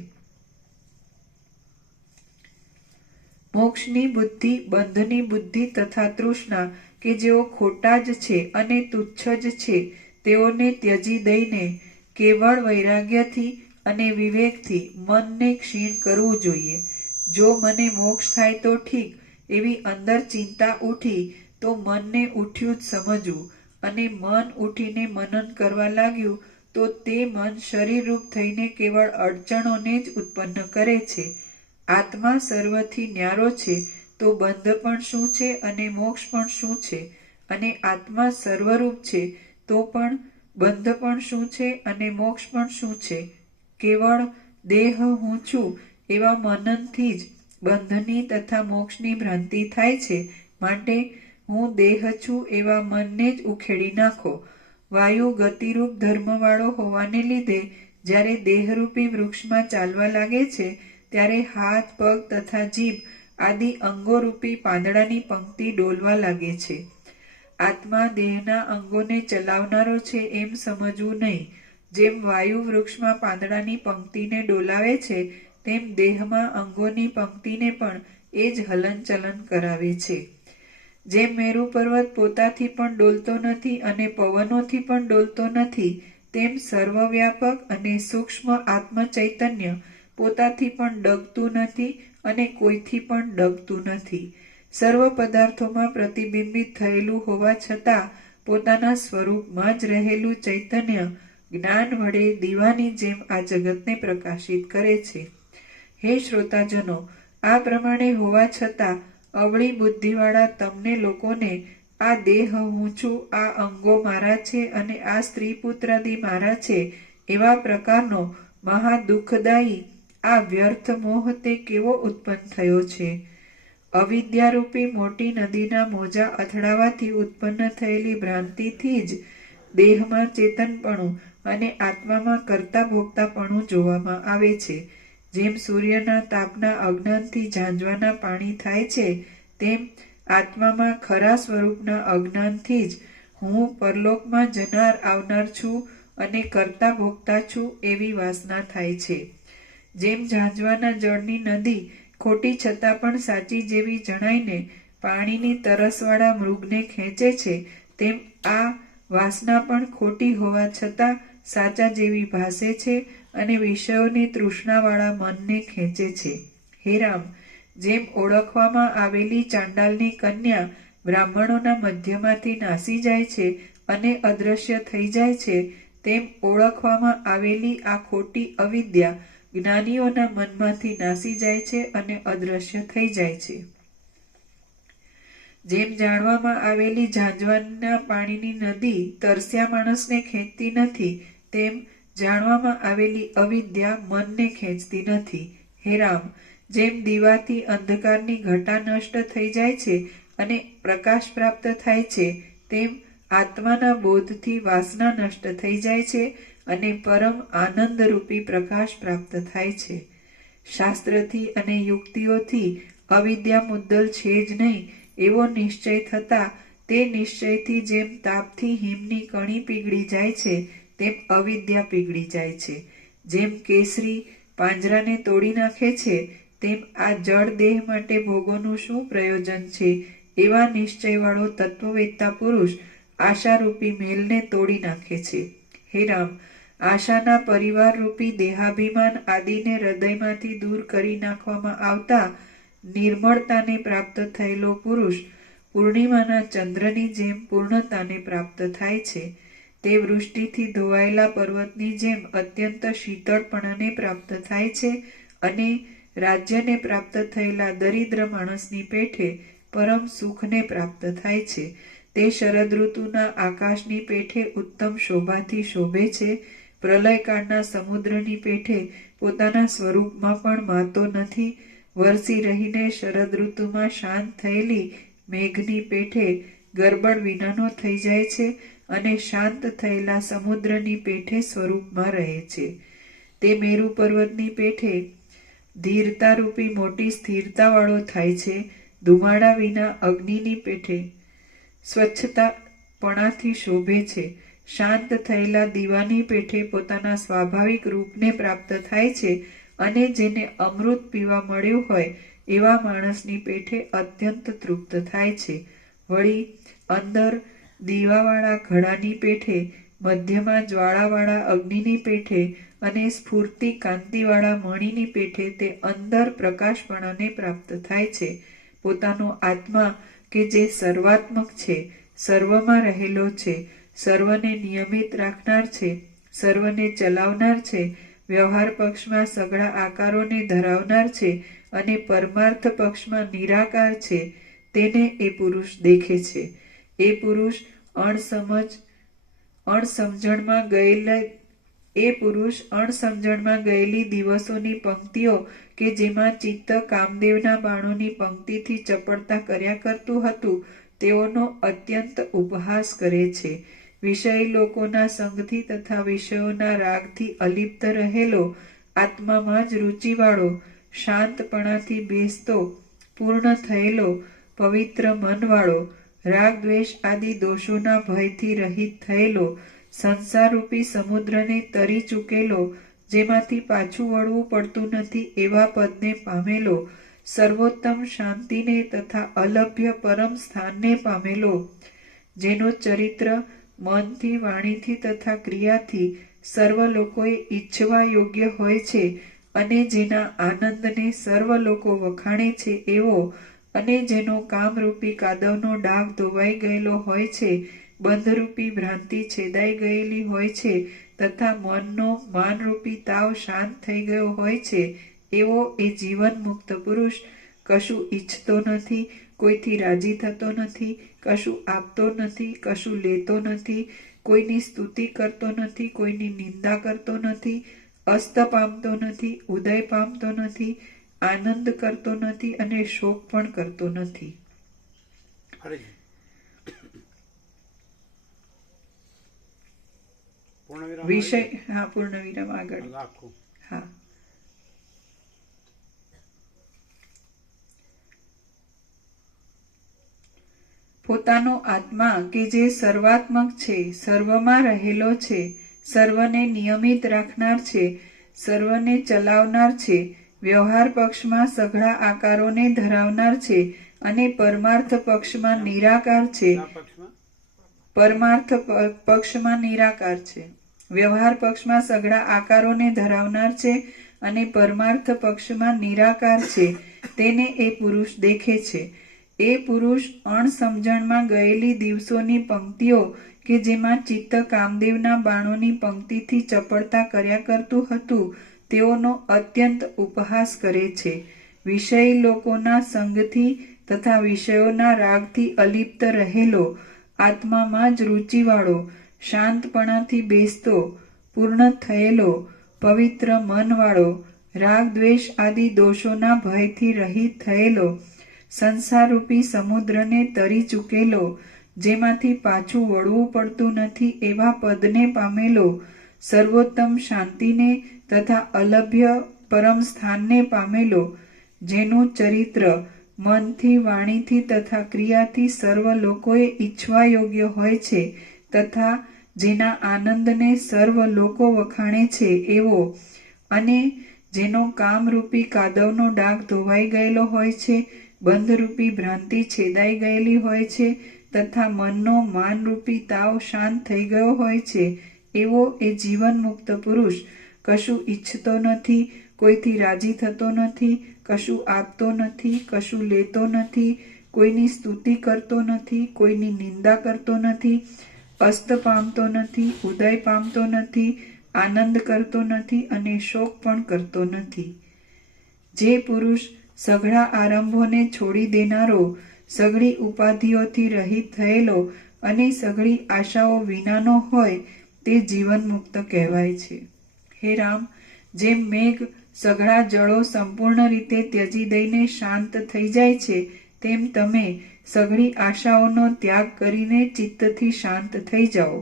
મોક્ષની બુદ્ધિ, બંધની બુદ્ધિ તથા તૃષ્ણા કે જેઓ ખોટા જ છે અને તુચ્છ જ છે, તેઓને ત્યજી દઈને કેવળ વૈરાગ્યથી અને વિવેકથી મનને ક્ષીણ કરવું જોઈએ. જો મને મોક્ષ થાય તો ઠીક એવી અંદર ચિંતા ઉઠી તો મનને ઉઠ્યું જ સમજવું, અને મન ઉઠીને મનન કરવા લાગ્યું તો તે મન શરીરરૂપ થઈને કેવળ અડચણોને જ ઉત્પન્ન કરે છે. આત્મા સર્વથી ન્યારો છે તો બંધ પણ શું છે અને મોક્ષ પણ શું છે, અને આત્મા સર્વરૂપ છે તો પણ બંધ પણ શું છે અને મોક્ષ પણ શું છે. કેવળ દેહ હું છું એવા મનનથી જ બંધની તથા મોક્ષની ભ્રાંતિ થાય છે. માટે હું દેહ છું એવા મનને જ ઉખેડી નાખો. વાયુ ગતિરૂપ ધર્મવાળો હોવાને લીધે જ્યારે દેહરૂપી વૃક્ષમાં ચાલવા લાગે છે, ત્યારે હાથ, પગ તથા જીભ આદિ અંગોરૂપી પાંદડાની પંક્તિ ડોલવા લાગે છે. આત્મા દેહના અંગોને ચલાવનારો છે એમ સમજવું નહીં. જેમ વાયુ વૃક્ષમાં પાંદડાની પંક્તિને ડોલાવે છે, તેમ દેહમાં અંગોની પંક્તિને પણ એ જ હલનચલન કરાવે છે. જેમ મેરુ પર્વત પોતાથી પણ ડોલતો નથી અને પવનોથી પણ ડોલતો નથી, તેમ સર્વવ્યાપક અને સૂક્ષ્મ આત્મચૈતન્ય પોતાથી પણ ડગતું નથી અને કોઈથી પણ ડગતું નથી. સર્વ પદાર્થોમાં પ્રતિબિંબિત થયેલું હોવા છતાં પોતાના સ્વરૂપમાં જ રહેલું ચૈતન્ય જ્ઞાન વડે દીવાની જેમ આ જગતને પ્રકાશિત કરે છે. હે શ્રોતાજનો, આ પ્રમાણે હોવા છતાં અવળી બુદ્ધિવાળા તમને લોકોને આ દેહ હું છું, આ અંગો મારા છે અને આ સ્ત્રી પુત્રાદિ મારા છે એવા પ્રકારનો મહા દુઃખદાયી આ વ્યર્થ મોહ તે કેવો ઉત્પન્ન થયો છે. અવિદ્યારૂપી મોટી નદીના મોજા અથડાવાથી ઉત્પન્ન થયેલી ભ્રાંતિથી જ દેહમાં ચેતનપણું અને આત્મામાં કર્તા ભોગતાપણું જોવામાં આવે છે. જેમ સૂર્યના તાપના અજ્ઞાનથી ઝાંઝવાના પાણી થાય છે, તેમ આત્મામાં ખરા સ્વરૂપના અજ્ઞાનથી જ હું પરલોકમાં જનાર આવનાર છું અને કર્તા ભોગતા છું એવી વાસના થાય છે. જેમ ઝાંઝવાના જળની નદી ખોટી છતાં પણ સાચી જેવી જણાઈને પાણીની તરસવાળા મૃગને ખેંચે છે, તેમ આ વાસના પણ ખોટી હોવા છતાં સાચા જેવી ભાસે છે અને વિષયોની તૃષ્ણાવાળા મનને ખેંચે છે. હે રામ, જેમ ઓળખવામાં આવેલી ચાંડાલની કન્યા બ્રાહ્મણોના મધ્યમાંથી નાસી જાય છે અને અદ્રશ્ય થઈ જાય છે, તેમ ઓળખવામાં આવેલી આ ખોટી અવિદ્યા જ્ઞાનીઓના મનમાંથી નાસી જાય છે અને અદ્રશ્ય થઈ જાય છે. જેમ જાણવામાં આવેલી ઝાંઝવાના પાણીની નદી તરસ્યા માણસને ખેંચતી નથી, તેમ જાણવામાં આવેલી અવિદ્યા મનને ખેંચતી નથી. હે રામ, જેમ દીવાથી અંધકારની ઘટા નષ્ટ થઈ જાય છે અને પ્રકાશ પ્રાપ્ત થાય છે, તેમ આત્માના બોધથી વાસના નષ્ટ થઈ જાય છે અને પરમ આનંદરૂપી પ્રકાશ પ્રાપ્ત થાય છે. શાસ્ત્રથી અને યુક્તિઓથી અવિદ્યા મુદ્દલ છે જ નહીં એવો નિશ્ચય થતા તે નિશ્ચયથી જેમ તાપથી હિમની કણી પીગળી જાય છે, તેમ અવિદ્યા પીગળી જાય છે. જેમ કેસરી પાંજરાને તોડી નાખે છે, તેમ આ જળ દેહ માટે ભોગોનું શું પ્રયોજન છે, એવા નિશ્ચયવાળો તત્વવેત્તા પુરુષ આશારૂપી મેલને તોડી નાખે છે. હે રામ, આશાના પરિવાર રૂપી દેહાભિમાન આદિને હૃદયમાંથી દૂર કરી નાખવામાં આવતા નિર્મળતાને પ્રાપ્ત થયેલો પુરુષ પૂર્ણિમાના ચંદ્રની જેમ પૂર્ણતાને પ્રાપ્ત થાય છે. તે વૃષ્ટિથી ધોવાયેલા પર્વતની જેમ અત્યંત શીતળપણાને પ્રાપ્ત થાય છે અને રાજ્યને પ્રાપ્ત થયેલા દરિદ્ર માણસની પેઠે પરમ સુખને પ્રાપ્ત થાય છે. તે શરદ ઋતુના આકાશની પેઠે ઉત્તમ શોભાથી શોભે છે. પ્રલયકાળના સમુદ્રની પેઠે પોતાના સ્વરૂપમાં પણ માતો નથી. વરસી રહીને શરદ ઋતુમાં શાંત થયેલી મેઘની પેઠે ગરબડ વિનાનો થઈ જાય છે અને શાંત થયેલા સમુદ્રની પેઠે સ્વરૂપમાં રહે છે. તે મેરુ પર્વતની પેઠે ધીરતારૂપી મોટી સ્થિરતાવાળો થાય છે. ધુમાડા વિના અગ્નિની પેઠે સ્વચ્છતાપણાથી શોભે છે. શાંત થયેલા દીવાની પેઠે પોતાના સ્વાભાવિક રૂપને પ્રાપ્ત થાય છે અને જેને અમૃત પીવા મળ્યું હોય એવા માણસની પેઠે અત્યંત તૃપ્ત થાય છે. વળી અંદર દીવાવાળા ઘડાની પેઠે, મધ્યમાં જ્વાળાવાળા અગ્નિની પેઠે અને સ્ફૂર્તિ કાંતિવાળા મણીની પેઠે તે અંદર પ્રકાશપણાને પ્રાપ્ત થાય છે. પોતાનો આત્મા કે જે સર્વાત્મક છે, સર્વમાં રહેલો છે, સર્વને નિયમિત રાખનાર છે, સર્વને ચલાવનાર છે, વ્યવહાર પક્ષમાં સઘળા આકારોને ધરાવનાર છે અને પરમાર્થ પક્ષમાં નિરાકાર છે, તેને એ પુરુષ દેખે છે. એ પુરુષ અણસમજણમાં ગયેલી દિવસોની પંક્તિઓ કે જેમાં ચિત્ત કામદેવના બાણોની પંક્તિથી ચપળતા કર્યા કરતું હતું, તેઓનો અત્યંત ઉપહાસ કરે છે. વિષયી લોકોના સંગથી તથા વિષયોના રાગથી અલિપ્ત રહેલો, આત્મામાં જ રુચિવાળો, શાંતપણાથી બેસતો, પૂર્ણ થયેલો, પવિત્ર મનવાળો, રાગ દ્વેષ આદિ દોષોના ભયથી રહિત થયેલો, સંસારરૂપી સમુદ્રને તરી ચૂકેલો, જેમાંથી પાછું વળવું પડતું નથી એવા પદને પામેલો, સર્વોત્તમ શાંતિને તથા અલભ્ય પરમ સ્થાનને પામેલો, જેનો ચરિત્ર મનથી, વાણીથી તથા ક્રિયાથી સર્વ લોકોએ ઈચ્છવા યોગ્ય હોય છે અને જેના આનંદને સર્વ લોકો વખાણે છે એવો, અને જેનો કામરૂપી કાદવનો ડાઘ ધોવાઈ ગયેલો હોય છે, બંધરૂપી ભ્રાંતિ છેદાઈ ગયેલી હોય છે તથા મનનો માનરૂપી તાવ શાંત થઈ ગયો હોય છે, એવો એ જીવન મુક્ત પુરુષ કશું ઈચ્છતો નથી, કોઈથી રાજી થતો નથી, કશું આપતો નથી, કશું લેતો નથી, કોઈની સ્તુતિ કરતો નથી, કોઈની નિંદા કરતો નથી, અસ્ત પામતો નથી, ઉદય પામતો નથી, આનંદ કરતો નથી અને શોક પણ કરતો નથી. વિષય પૂર્ણ વિરામ આગળ. હા. પોતાનો આત્મા કે જે સર્વાત્મક છે, સર્વમાં રહેલો છે, સર્વને નિયમિત રાખનાર છે, સર્વને ચલાવનાર છે, વ્યવહાર પક્ષમાં સઘળા આકારોને ધરાવનાર છે અને પરમાર્થ પક્ષમાં નિરાકાર છે. પરમાર્થ પક્ષમાં નિરાકાર છે, વ્યવહાર પક્ષમાં સઘળા આકારોને ધરાવનાર છે અને પરમાર્થ પક્ષમાં નિરાકાર છે, તેને એ પુરુષ દેખે છે. એ પુરુષ અણસમજણમાં ગયેલી દિવસોની પંક્તિઓ કે જેમાં ચિત્ત કામદેવના બાણોની પંક્તિથી ચપળતા કર્યા કરતું હતું તેઓનો અત્યંત ઉપહાસ કરે છે. વિષયી લોકોના સંગથી તથા વિષયોના રાગથી અલિપ્ત રહેલો, આત્મામાં જ રુચિવાળો, શાંતપણાથી બેસતો, પૂર્ણ થયેલો, પવિત્ર મનવાળો, રાગ દ્વેષ આદિ દોષોના ભયથી રહિત થયેલો, સંસારરૂપી સમુદ્રને તરી ચૂકેલો, જેમાંથી પાછું વળવું પડતું નથી એવા પદને પામેલો, સર્વોત્તમ શાંતિને તથા અલભ્ય પરમ સ્થાનને પામેલો, જેનું ચરિત્ર મનથી, વાણીથી તથા ક્રિયાથી સર્વ લોકોએ ઈચ્છવા યોગ્ય હોય છે તથા જેના આનંદને સર્વ લોકો વખાણે છે એવો, અને જેનો કામરૂપી કાદવનો ડાઘ ધોવાઈ ગયેલો હોય છે, બંધરૂપી ભ્રાંતિ છેદાઈ ગયેલી હોય છે તથા મનનો માનરૂપી તાવ શાંત થઈ ગયો હોય છે એવો એ જીવન મુક્ત પુરુષ કશું ઈચ્છતો નથી, કોઈથી રાજી થતો નથી, કશું આપતો નથી, કશું લેતો નથી, કોઈની સ્તુતિ કરતો નથી, કોઈની નિંદા કરતો નથી, અસ્ત પામતો નથી, ઉદય પામતો નથી, આનંદ કરતો નથી અને શોક પણ કરતો નથી. જે પુરુષ સઘળા આરંભોને છોડી દેનારો, સઘળી ઉપાધિઓથી રહિત થયેલો અને સઘળી આશાઓ વિનાનો હોય તે જીવન મુક્ત કહેવાય છે. હે રામ, જેમ મેઘ સઘળા જળો સંપૂર્ણ રીતે ત્યજી દઈને શાંત થઈ જાય છે તેમ તમે સઘળી આશાઓનો ત્યાગ કરીને ચિત્તથી શાંત થઈ જાઓ.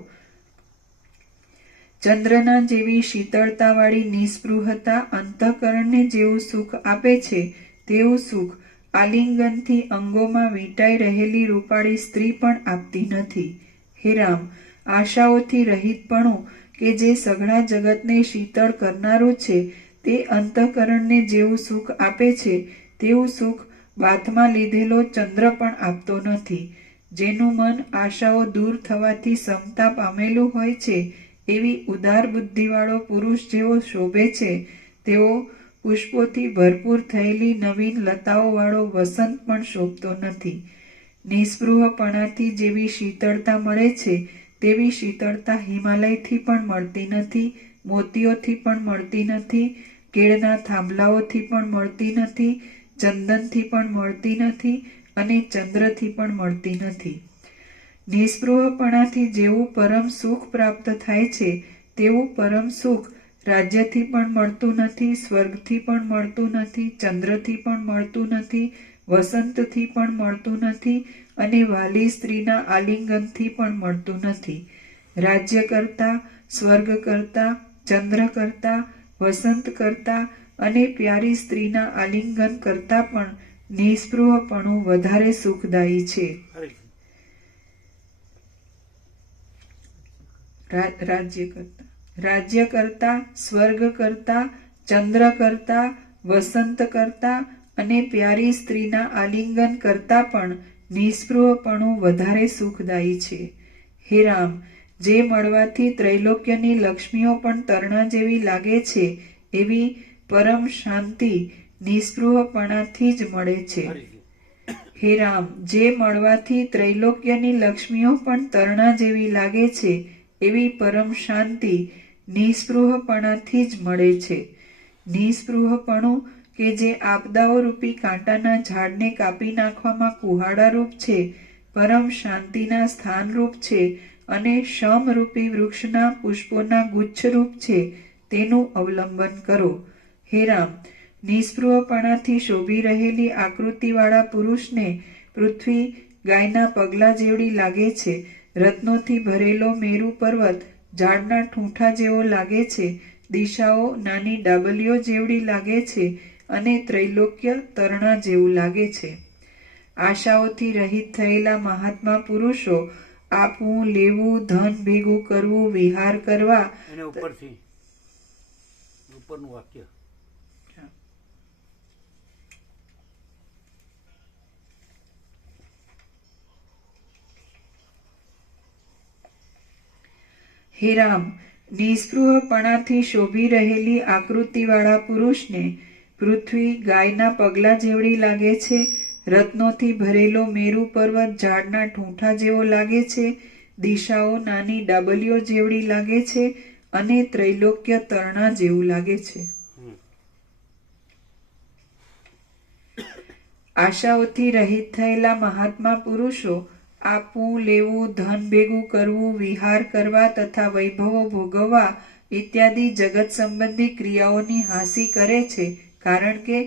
ચંદ્રના જેવી શીતળતાવાળી નિસ્પૃહતા અંતઃકરણને જેવું સુખ આપે છે તેવું સુખ આલિંગનથી અંગોમાં વીંટાઈ રહેલી રૂપાળી સ્ત્રી પણ આપતી નથી. હે રામ, આશાઓથી રહિતપણું કે જે સઘળા જગતને શીતળ કરનારું છે તે અંતઃકરણને જેવું સુખ આપે છે તેવું સુખ બાથમાં લીધેલો ચંદ્ર પણ આપતો નથી. જેનું મન આશાઓ દૂર થવાથી સમતા પામેલું હોય છે એવી ઉદાર બુદ્ધિવાળો પુરુષ જેવો શોભે છે તેવો પુષ્પોથી ભરપૂર થયેલી નવીન લતાઓવાળો વસંત પણ શોભતો નથી. નિસ્પૃહપણાથી જેવી શીતળતા મળે છે તેવી શીતળતા હિમાલયથી પણ મળતી નથી, મોતીઓથી પણ મળતી નથી, કેળના થાંભલાઓથી પણ મળતી નથી, ચંદનથી પણ મળતી નથી અને ચંદ્રથી પણ મળતી નથી. નિસ્પૃહપણાથી જેવું પરમ સુખ પ્રાપ્ત થાય છે તેવું પરમ સુખ રાજ્યથી પણ મળતું નથી, સ્વર્ગથી પણ મળતું નથી, ચંદ્રથી પણ મળતું નથી, વસંતથી પણ મળતું નથી અને વાલી સ્ત્રીના આલિંગનથી પણ મળતું નથી. રાજ્ય કરતા, સ્વર્ગ કરતા, ચંદ્ર કરતા, વસંત કરતા અને પ્યારી સ્ત્રીના આલિંગન કરતા પણ નિસ્પૃહપણું વધારે સુખદાયી છે. રાજ્ય કરતા, સ્વર્ગ કરતા, ચંદ્ર કરતા, વસંત કરતા અને પ્યારી સ્ત્રીના આલિંગન કરતા પણ નિસ્પૃહપણું વધારે સુખદાયી છે. હે રામ, જે મળવાથી ત્રૈલોક્યની લક્ષ્મીઓ પણ તરણા જેવી લાગે છે એવી પરમ શાંતિ નિસ્પૃહપણાથી જ મળે છે. હે રામ, જે મળવાથી ત્રૈલોક્યની લક્ષ્મીઓ પણ તરણા જેવી લાગે છે એવી પરમ શાંતિ નિસ્પૃહપણાથી જ મળે છે. નિસ્પૃહપણું કે જે આપદાઓ રૂપી કાંટાના ઝાડને કાપી નાખવામાં કુહાડારૂપ છે, પરમ શાંતિના સ્થાનરૂપ છે અને શમરૂપી વૃક્ષના પુષ્પોના ગુચ્છરૂપ છે તેનું અવલંબન કરો. હે રામ, નિસ્પૃહપણાથી શોભી રહેલી આકૃતિવાળા પુરુષને પૃથ્વી ગાયના પગલા જેવડી લાગે છે, રત્નોથી ભરેલો મેરુ પર્વત ઝાડના ઠૂંઠા જેવો લાગે છે, દિશાઓ નાની ડાબલીઓ જેવડી લાગે છે અને ત્રૈલોક્ય તરણા જેવું લાગે છે. આશાઓથી રહિત થયેલા મહાત્મા પુરુષો આપવું, લેવું, ધન ભેગું કરવું, વિહાર કરવા, એને ઉપરથી ઉપરનું વાક્ય હે રામ, નિસ્પૃહપણાથી શોભી રહેલી આકૃતિવાળા પુરુષને પૃથ્વી ગાયના પગલા જેવડી લાગે છે, રત્નોથી ભરેલો મેરુ પર્વત ઝાડના ઠૂંઠા જેવો લાગે છે, દિશાઓ નાની ડાબલીઓ જેવડી લાગે છે અને ત્રૈલોક્ય તરણા જેવું લાગે છે. આશાઓથી રહિત થયેલા મહાત્મા પુરુષો આપવું, લેવું, ધન ભેગું કરવું, વિહાર કરવા તથા વૈભવો ભોગવવા ઇત્યાદિ જગત સંબંધી ક્રિયાઓની હાંસી કરે છે, કારણ કે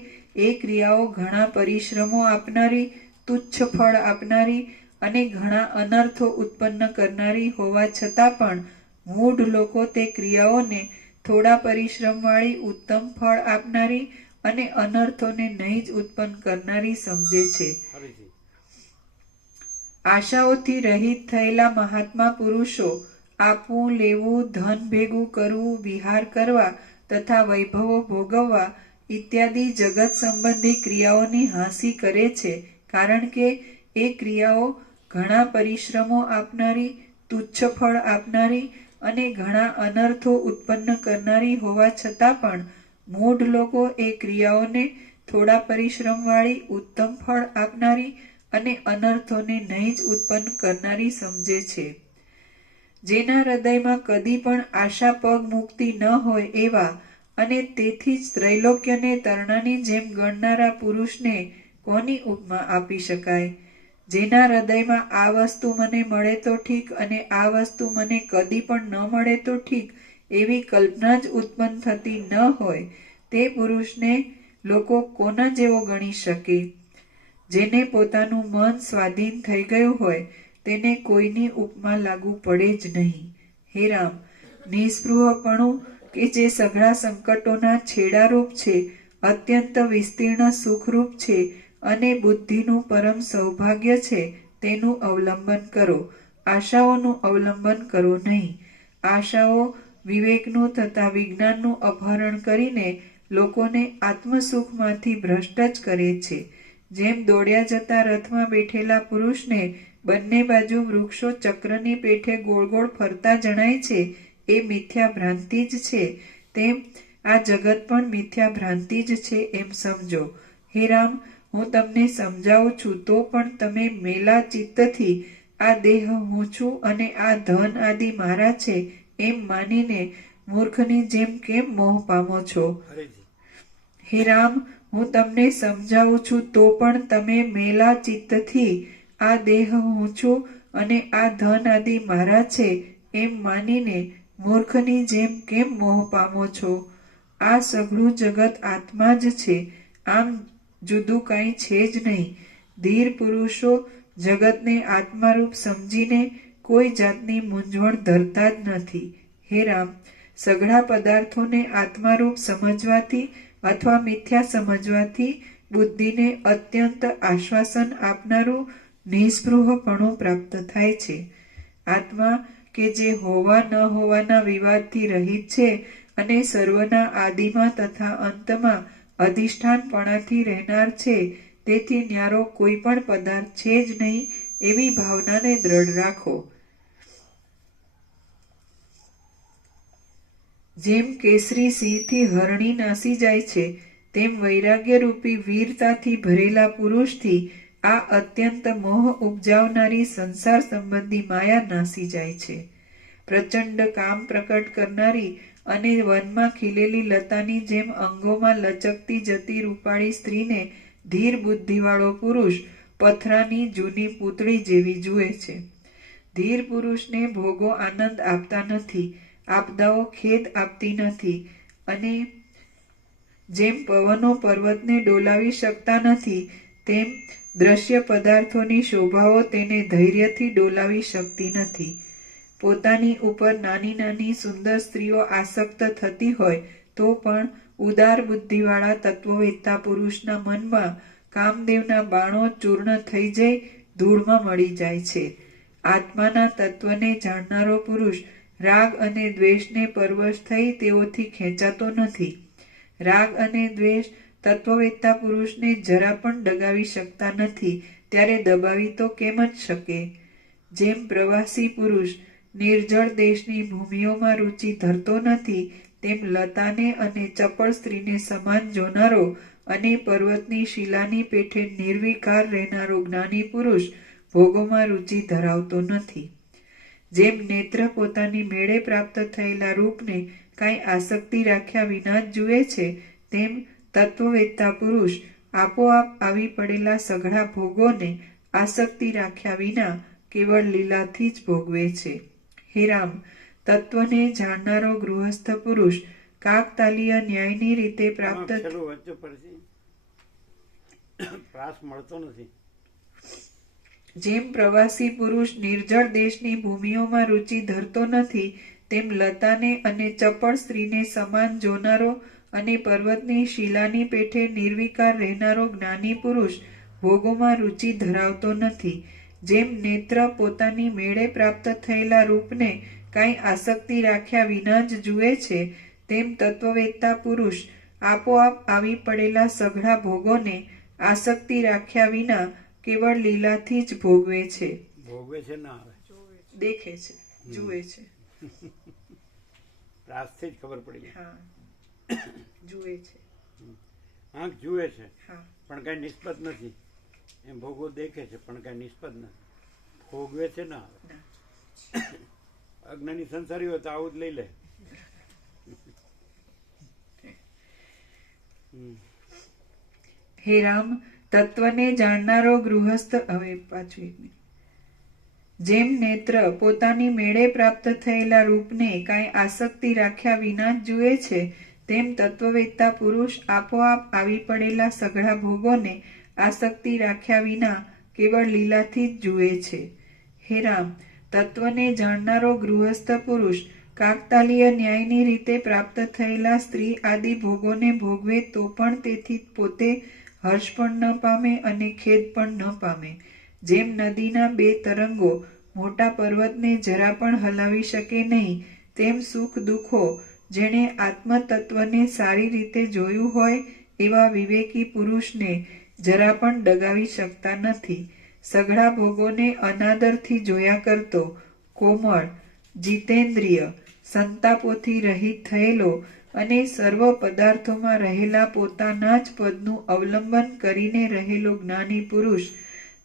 એ ક્રિયાઓ ઘણા પરિશ્રમો આપનારી, તુચ્છ ફળ આપનારી અને ઘણા અનર્થો ઉત્પન્ન કરનારી હોવા છતાં પણ મૂઢ લોકો તે ક્રિયાઓને થોડા પરિશ્રમવાળી ઉત્તમ ફળ આપનારી અને અનર્થોને નહીં જ ઉત્પન્ન કરનારી સમજે છે. આશાઓથી રહિત થયેલા મહાત્મા પુરુષો આપવું, લેવું, ધન ભેગું કરવું, વિહાર કરવા તથા વૈભવો ભોગવવા ઇત્યાદિ જગત સંબંધી ક્રિયાઓની હાંસી કરે છે, કારણ કે એ ક્રિયાઓ ઘણા પરિશ્રમો આપનારી, તુચ્છ ફળ આપનારી અને ઘણા અનર્થો ઉત્પન્ન કરનારી હોવા છતાં પણ મૂઢ લોકો એ ક્રિયાઓને થોડા પરિશ્રમવાળી ઉત્તમ ફળ આપનારી અને અનર્થોને નહીં જ ઉત્પન્ન કરનારી સમજે છે. જેના હૃદયમાં કદી પણ આશા પગ મૂકતી ન હોય એવા અને તેથી જ ત્રૈલોક્યને તરણાની જેમ ગણનારા પુરુષને કોની ઉપમા આપી શકાય? જેના હૃદયમાં આ વસ્તુ મને મળે તો ઠીક અને આ વસ્તુ મને કદી પણ ન મળે તો ઠીક એવી કલ્પના જ ઉત્પન્ન થતી ન હોય, તે પુરુષને લોકો કોના જેવો ગણી શકે? જેને પોતાનું મન સ્વાધીન થઈ ગયું હોય તેને કોઈની ઉપમા લાગુ પડે જ નહીં. હે રામ, નિસ્પૃહપણું કે જે સઘળા સંકટોના છેડારૂપ છે, અત્યંત વિસ્તીર્ણ સુખરૂપ છે અને બુદ્ધિનું પરમ સૌભાગ્ય છે, તેનું અવલંબન કરો. આશાઓનું અવલંબન કરો નહીં. આશાઓ વિવેકનું તથા વિજ્ઞાનનું અપહરણ કરીને લોકોને આત્મસુખમાંથી ભ્રષ્ટ જ કરે છે. જેમ દોડ્યા જતા રથમાં બેઠેલા પુરુષને બંને બાજુ વૃક્ષો ચક્રની પેઠે ગોળ ગોળ ફરતા જણાય છે, એ મિથ્યા ભ્રાંતિ જ છે, તેમ આ જગત પણ મિથ્યા ભ્રાંતિ જ છે એમ સમજો. હે રામ, હું તમને સમજાવું છું તો પણ તમે મેલા ચિત્તથી આ દેહ હું છું અને આ ધન આદિ મારા છે એમ માનીને મૂર્ખની જેમ કેમ મોહ પામો છો? હે રામ, હું તમને સમજાવું છું તો પણ તમે મેલા ચિત્તથી આ દેહ હું છું અને આ ધન આદિ મારા છે એમ માનીને મૂર્ખની જેમ કેમ મોહ પામો છો? આ સઘળું જગત આત્મા જ છે, આમ જુદું કાંઈ છે જ નહીં. ધીર પુરુષો જગતને આત્મારૂપ સમજીને કોઈ જાતની મૂંઝવણ ધરતા જ નથી. હે રામ, સઘળા પદાર્થોને આત્મારૂપ સમજવાથી અથવા મિથ્યા સમજવાથી બુદ્ધિને અત્યંત આશ્વાસન આપનારું નિસ્પૃહપણું પ્રાપ્ત થાય છે. આત્મા કે જે હોવા ન હોવાના વિવાદથી રહિત છે અને સર્વના આદિમાં તથા અંતમાં અધિષ્ઠાનપણાથી રહેનાર છે, તેથી ન્યારો કોઈ પણ પદાર્થ છે જ નહીં એવી ભાવનાને દ્રઢ રાખો. જેમ કેસરી સિંહથી હરણી નાસી જાય છે, તેમ વૈરાગ્યરૂપી વીરતાથી ભરેલા પુરુષથી આ અત્યંત મોહ ઉપજાવનારી સંસાર સંબંધી માયા નાસી જાય છે. પ્રચંડ કામ પ્રકટ કરનારી અને વનમાં ખીલેલી લતાની જેમ અંગોમાં લચકતી જતી રૂપાળી સ્ત્રીને ધીર બુદ્ધિવાળો પુરુષ પથરાની જૂની પૂતળી જેવી જુએ છે. ધીર પુરુષને ભોગો આનંદ આપતા નથી, આપદાઓ ખેદ આપતી નથી અને જેમ પવનો પર્વતને ડોલાવી શકતા નથી, તેમ દ્રશ્ય પદાર્થોની શોભાઓ તેને ધૈર્યથી ડોલાવી શકતી નથી. પોતાની ઉપર નાની નાની સુંદર સ્ત્રીઓ આસક્ત થતી હોય તો પણ ઉદાર બુદ્ધિવાળા તત્વવેત્તા પુરુષના મનમાં કામદેવના બાણો ચૂર્ણ થઈ જઈ ધૂળમાં મળી જાય છે. આત્માના તત્વને જાણનારો પુરુષ રાગ અને દ્વેષને પરવશ થઈ તેઓથી ખેંચાતો નથી. રાગ અને દ્વેષ તત્વવેત્તા પુરુષને જરા પણ ડગાવી શકતા નથી, ત્યારે દબાવી તો કેમ જ શકે? જેમ પ્રવાસી પુરુષ નિર્જળ દેશની ભૂમિઓમાં રુચિ ધરતો નથી, તેમ લતાને અને ચપળ સ્ત્રીને સમાન જોનારો અને પર્વતની શિલાની પેઠે નિર્વિકાર રહેનારો જ્ઞાની પુરુષ ભોગોમાં રુચિ ધરાવતો નથી. જેમ નેત્ર પોતાની મેળે પ્રાપ્ત થયેલા રૂપને કાંઈ આસક્તિ રાખ્યા વિના જ જુએ છે, તેમ તત્વવેત્તા પુરુષ આપોઆપ આવી પડેલા સઘળા ભોગોને આસક્તિ રાખ્યા વિના કેવળ લીલાથી જ ભોગવે છે. હે રામ, તત્વને જાણનારો ગૃહસ્થ પુરુષ કાકતાલીય ન્યાયની રીતે પ્રાપ્ત વચ્ચે પરથી પ્રાસ મળતો નથી. જેમ પ્રવાસી પુરુષ નિર્જળ દેશની ભૂમિઓમાં રુચિ ધરતો નથી, તેમ લતાને અને ચપળ સ્ત્રીને સમાન જોનારો અને પર્વતની શિલાની પેઠે નિર્વિકાર રહેનારો જ્ઞાની પુરુષ ભોગોમાં રુચિ ધરાવતો નથી. જેમ નેત્ર પોતાની મેળે પ્રાપ્ત થયેલા રૂપને કાંઈ આસક્તિ રાખ્યા વિના જ જુએ છે, તેમ તત્વવેત્તા પુરુષ આપોઆપ આવી પડેલા સઘળા ભોગોને આસક્તિ રાખ્યા વિના કેવળ લીલાથી જ ભોગવે છે. ભોગવે છે ના આવે, દેખે છે, જુએ છે. પ્રાસથી જ ખબર પડી ગઈ. હા, જુએ છે. આંખ જુએ છે હા, પણ કઈ નિસ્બત નથી. એમ ભોગો દેખે છે પણ કઈ નિસ્બત નથી. ભોગવે છે ના આવે. અજ્ઞાની સંસારી હોય તો આવું જ લઈ લે. હે રામ, તત્વને જાણનારો ગૃહસ્થ, હવે પાછું એક મિનિટ. જેમ નેત્ર પોતાની મેળે પ્રાપ્ત થયેલા રૂપને કાંઈ આસક્તિ રાખ્યા વિના જ જુએ છે, તેમ તત્વવેત્તા પુરુષ આપોઆપ આવી પડેલા સઘળા ભોગોને આસક્તિ રાખ્યા વિના કેવળ લીલાથી જ જુએ છે. હે રામ, તત્વને જાણનારો ગૃહસ્થ પુરુષ કાકતાલીય ન્યાયની રીતે પ્રાપ્ત થયેલા સ્ત્રી આદિ ભોગોને ભોગવે તો પણ તેથી પોતે હર્ષ પણ ન પામે અને ખેદ પણ ન પામે. જેમ નદીના બે તરંગો મોટા પર્વતને જરા પણ હલાવી શકે નહીં, તેમ સુખ દુઃખો જેણે આત્મતત્વને સારી રીતે જોયું હોય એવા વિવેકી પુરુષને જરા પણ ડગાવી શકતા નથી. સઘળા ભોગોને અનાદરથી જોયા કરતો, કોમળ, જીતેન્દ્રિય, સંતાપોથી રહિત થયેલો અને સર્વ પદાર્થોમાં રહેલા પોતાના જ પદનું અવલંબન કરીને રહેલો જ્ઞાની પુરુષ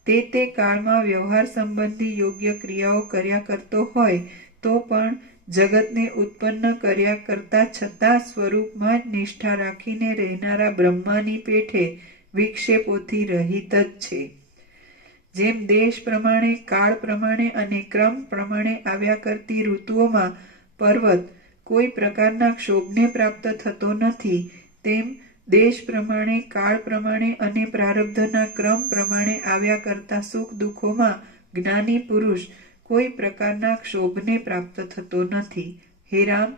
તે કાળમાં વ્યવહાર સંબંધી યોગ્ય ક્રિયાઓ કર્યા કરતો હોય તો પણ જગતને ઉત્પન્ન કર્યા કરતા છતાં સ્વરૂપમાં જ નિષ્ઠા રાખીને રહેનારા બ્રહ્માની પેઠે વિક્ષેપોથી રહિત જ છે. જેમ દેશ પ્રમાણે, કાળ પ્રમાણે અને ક્રમ પ્રમાણે આવ્યા કરતી ઋતુઓમાં પર્વત કોઈ પ્રકારના ક્ષોભને પ્રાપ્ત થતો નથી, તેમ દેશ પ્રમાણે, કાળ પ્રમાણે અને પ્રારબ્ધના ક્રમ પ્રમાણે આવ્યા કરતા સુખ દુઃખોમાં જ્ઞાની પુરુષ કોઈ પ્રકારના ક્ષોભને પ્રાપ્ત થતો નથી. હે રામ,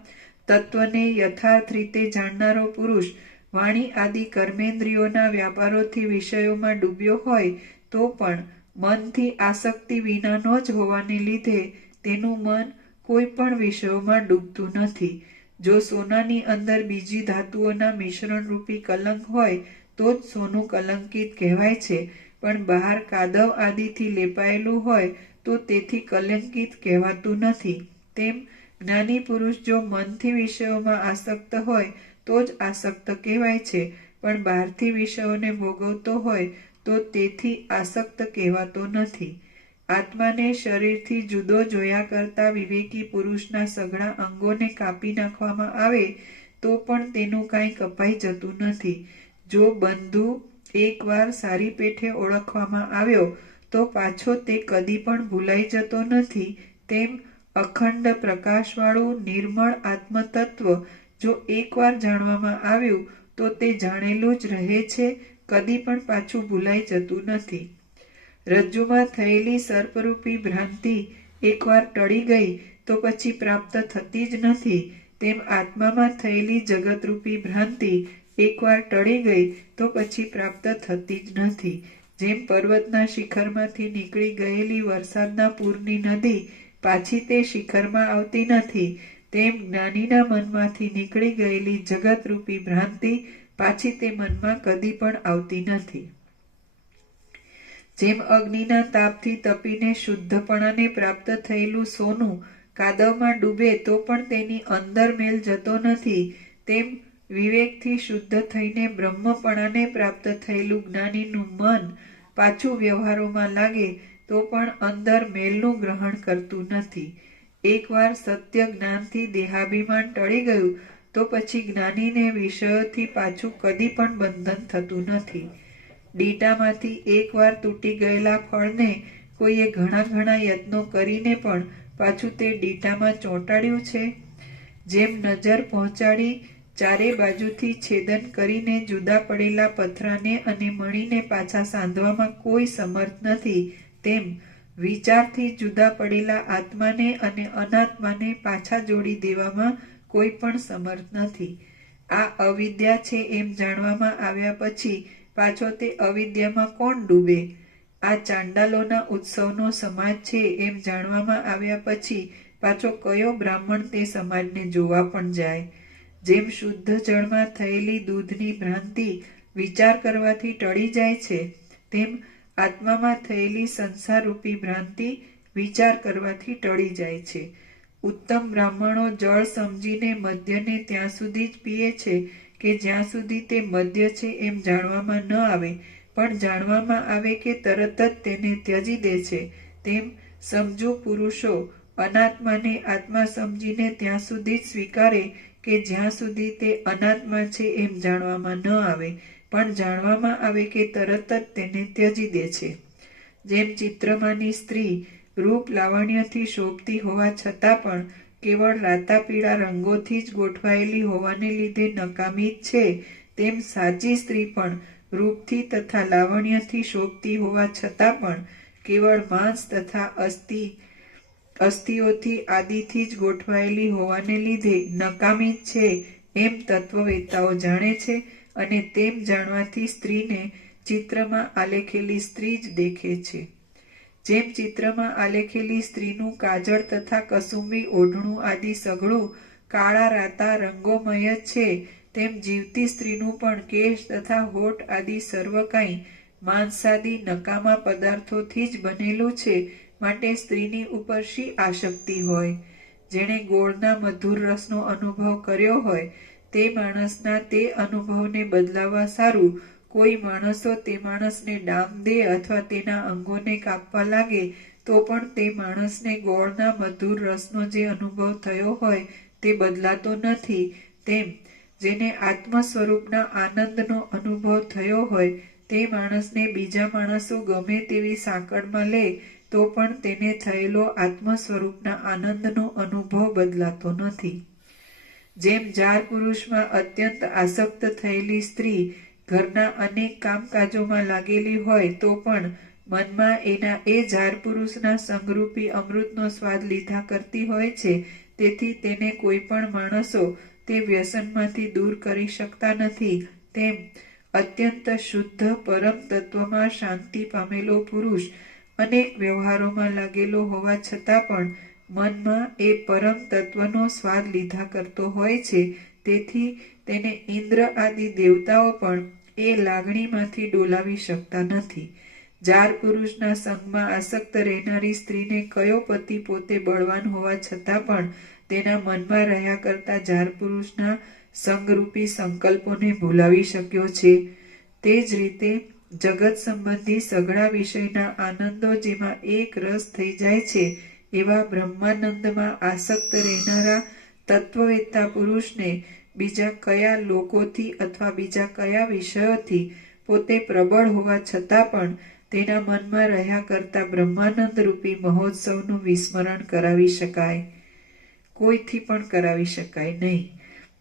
તત્વને યથાર્થ રીતે જાણનારો પુરુષ વાણી આદિ કર્મેન્દ્રિયોના વ્યાપારોથી વિષયોમાં ડૂબ્યો હોય તો પણ મનથી આસક્તિ વિનાનો જ હોવાને લીધે તેનું મન કોઈ પણ વિષયોમાં ડૂબતું નથી. જો સોનાની અંદર બીજી ધાતુઓના મિશ્રણ રૂપી કલંક હોય તો જ સોનું કલંકિત કહેવાય છે, પણ બહાર કાદવ આદિથી લેપાયેલું હોય તો તેથી કલંકિત કહેવાતું નથી. તેમ જ્ઞાની પુરુષ જો મનથી વિષયોમાં આસક્ત હોય તો જ આસક્ત કહેવાય છે, પણ બહારથી વિષયોને ભોગવતો હોય તો તેથી આસક્ત કહેવાતો નથી. આત્માને શરીરથી જુદો જોયા કરતા વિવેકી પુરુષના સઘળા અંગોને કાપી નાખવામાં આવે તો પણ તેનું કાંઈ કપાઈ જતું નથી. જો બંધુ એકવાર સારી પેઠે ઓળખવામાં આવ્યો તો પાછો તે કદી પણ ભૂલાઈ જતો નથી. તેમ અખંડ પ્રકાશવાળું નિર્મળ આત્મતત્વ જો એકવાર જાણવામાં આવ્યું તો તે જાણેલું જ રહે છે, કદી પણ પાછું ભૂલાઈ જતું નથી. રજ્જુમાં થયેલી સર્પરૂપી ભ્રાંતિ એકવાર ટળી ગઈ તો પછી પ્રાપ્ત થતી જ નથી, તેમ આત્મામાં થયેલી જગતરૂપી ભ્રાંતિ એકવાર ટળી ગઈ તો પછી પ્રાપ્ત થતી જ નથી. જેમ પર્વતના શિખરમાંથી નીકળી ગયેલી વરસાદના પૂરની નદી પાછી તે શિખરમાં આવતી નથી, તેમ જ્ઞાનીના મનમાંથી નીકળી ગયેલી જગતરૂપી ભ્રાંતિ પાછી તે મનમાં કદી પણ આવતી નથી. જેમ અગ્નિના તાપથી તપીને શુદ્ધપણાને પ્રાપ્ત થયેલું સોનું કાદવમાં ડૂબે તો પણ તેની અંદર મેલ જતો નથી, તેમ વિવેકથી શુદ્ધ થઈને બ્રહ્મપણાને પ્રાપ્ત થયેલું જ્ઞાનીનું મન પાછું વ્યવહારોમાં લાગે તો પણ અંદર મેલનું ગ્રહણ કરતું નથી. એકવાર સત્ય જ્ઞાનથી દેહાભિમાન ટળી ગયું તો પછી જ્ઞાનીને વિષયોથી પાછું કદી પણ બંધન થતું નથી. ડીટામાંથી એકવાર તૂટી ગયેલા ફળને કોઈએ ઘણા યત્નો કરીને પણ પાછું તે ડીટામાં ચોંટાડ્યું છે. જેમ નજર પહોંચાડી ચારે બાજુથી છેદન કરીને જુદા પડેલા પથરાને અને મણીને પાછા સાંધવામાં કોઈ સમર્થ નથી, તેમ વિચારથી જુદા પડેલા આત્માને અને અનાત્માને પાછા જોડી દેવામાં કોઈ પણ સમર્થ નથી. આ અવિદ્યા છે એમ જાણવામાં આવ્યા પછી પાછો તે અવિદ્યામાં કોણ ડૂબે? આ ચાંડાલોના ઉત્સવનો સમાજ છે એમ જાણવામાં આવ્યા પછી પાછો કયો બ્રાહ્મણ તે સમાજને જોવા પણ જાય? જેમ શુદ્ધ જળમાં થયેલી દૂધની ભ્રાંતિ વિચાર કરવાથી ટળી જાય છે, તેમ આત્મામાં થયેલી સંસારરૂપી ભ્રાંતિ વિચાર કરવાથી ટળી જાય છે. ઉત્તમ બ્રાહ્મણો જળ સમજીને મદ્યને ત્યાં સુધી જ પીએ છે કે જ્યાં સુધી તે મદ્ય છે એમ જાણવામાં ન આવે, પણ જાણવામાં આવે કે તરત જ તેને ત્યજી દે છે. તેમ સમજુ પુરુષો અનાત્માને આત્મા સમજીને ત્યાં સુધી જ સ્વીકારે કે જ્યાં સુધી તે અનાત્મા છે એમ જાણવામાં ન આવે, પણ જાણવામાં આવે કે તરત જ તેને ત્યજી દે છે. જેમ ચિત્રમાંની સ્ત્રી રૂપ લાવણ્યથી શોભતી હોવા છતાં પણ કેવળ રાતા પીળા રંગોથી જ ગોઠવાયેલી હોવાને લીધે નકામી જ છે, તેમ સાચી સ્ત્રી પણ રૂપથી તથા લાવણ્યથી શોભતી હોવા છતાં પણ કેવળ માંસ તથા અસ્થિઓથી આદિથી જ ગોઠવાયેલી હોવાને લીધે નકામી જ છે એમ તત્વવેત્તાઓ જાણે છે. અને તેમ જાણવાથી સ્ત્રીને ચિત્રમાં આલેખેલી સ્ત્રી જ દેખે છે. જેમ ચિત્રમાં આલેખેલી સ્ત્રીનું કાજળ તથા કસુંબી ઓઢણું આદિ સઘળું કાળા રાતા રંગોમય છે, તેમ જીવતી સ્ત્રીનું પણ કેશ તથા હોઠ આદિ સર્વ કાંઈ માંસાદી નકામા પદાર્થોથી જ બનેલું છે. માટે સ્ત્રીની ઉપર શી આસક્તિ હોય? જેણે ગોળના મધુર રસનો અનુભવ કર્યો હોય તે માણસના તે અનુભવને બદલાવવા સારું કોઈ માણસો તે માણસને ડામ દે અથવા તેના અંગોને કાપવા લાગે તો પણ તે માણસને ગોળના મધુર રસનો જે અનુભવ થયો હોય તે બદલાતો નથી. તેમ જેને આત્મ સ્વરૂપના આનંદનો અનુભવ થયો હોય તે માણસને બીજા માણસો ગમે તેવી સાંકળમાં લે તો પણ તેને થયેલો આત્મ સ્વરૂપના આનંદનો અનુભવ બદલાતો નથી. જેમ જાર પુરુષમાં અત્યંત આસક્ત થયેલી સ્ત્રી ઘરના અનેક કામકાજોમાં લાગેલી હોય તો પણ મનમાં એના એ જાર પુરુષના સંગરૂપી અમૃતનો સ્વાદ લીધા કરતી હોય છે, તેથી તેને કોઈ પણ માણસો તે વ્યસનમાંથી દૂર કરી શકતા નથી. તેમ અત્યંત શુદ્ધ પરમ તત્વમાં શાંતિ પામેલો પુરુષ અનેક વ્યવહારોમાં લાગેલો હોવા છતાં પણ મનમાં એ પરમ તત્વનો સ્વાદ લીધા કરતો હોય છે, તેથી તેને ઇન્દ્ર આદિ દેવતાઓ પણ એ લાગણીમાંથી ડોલાવી શકતા નથી. જાર પુરુષના સંગમાં આસક્ત રહેનારી સ્ત્રીને કયો પતિ પોતે બળવાન હોવા છતાં પણ તેના મનમાં રહ્યા કરતા જાર પુરુષના સંગરૂપી સંકલ્પોને ભૂલાવી શક્યો છે? તે જ રીતે જગત સંબંધી સઘળા વિષયના આનંદો જેમાં એક રસ થઈ જાય છે, એવા બ્રહ્માનંદમાં આસક્ત રહેનારા તત્વવેત્તા પુરુષને બીજા કયા લોકોથી અથવા બીજા કયા વિષયોથી પોતે પ્રબળ હોવા છતાં પણ તેના મનમાં રહ્યા કરતા બ્રહ્માનંદ રૂપી મહોત્સવનું વિસ્મરણ કરાવી શકાય? કોઈથી પણ કરાવી શકાય નહીં.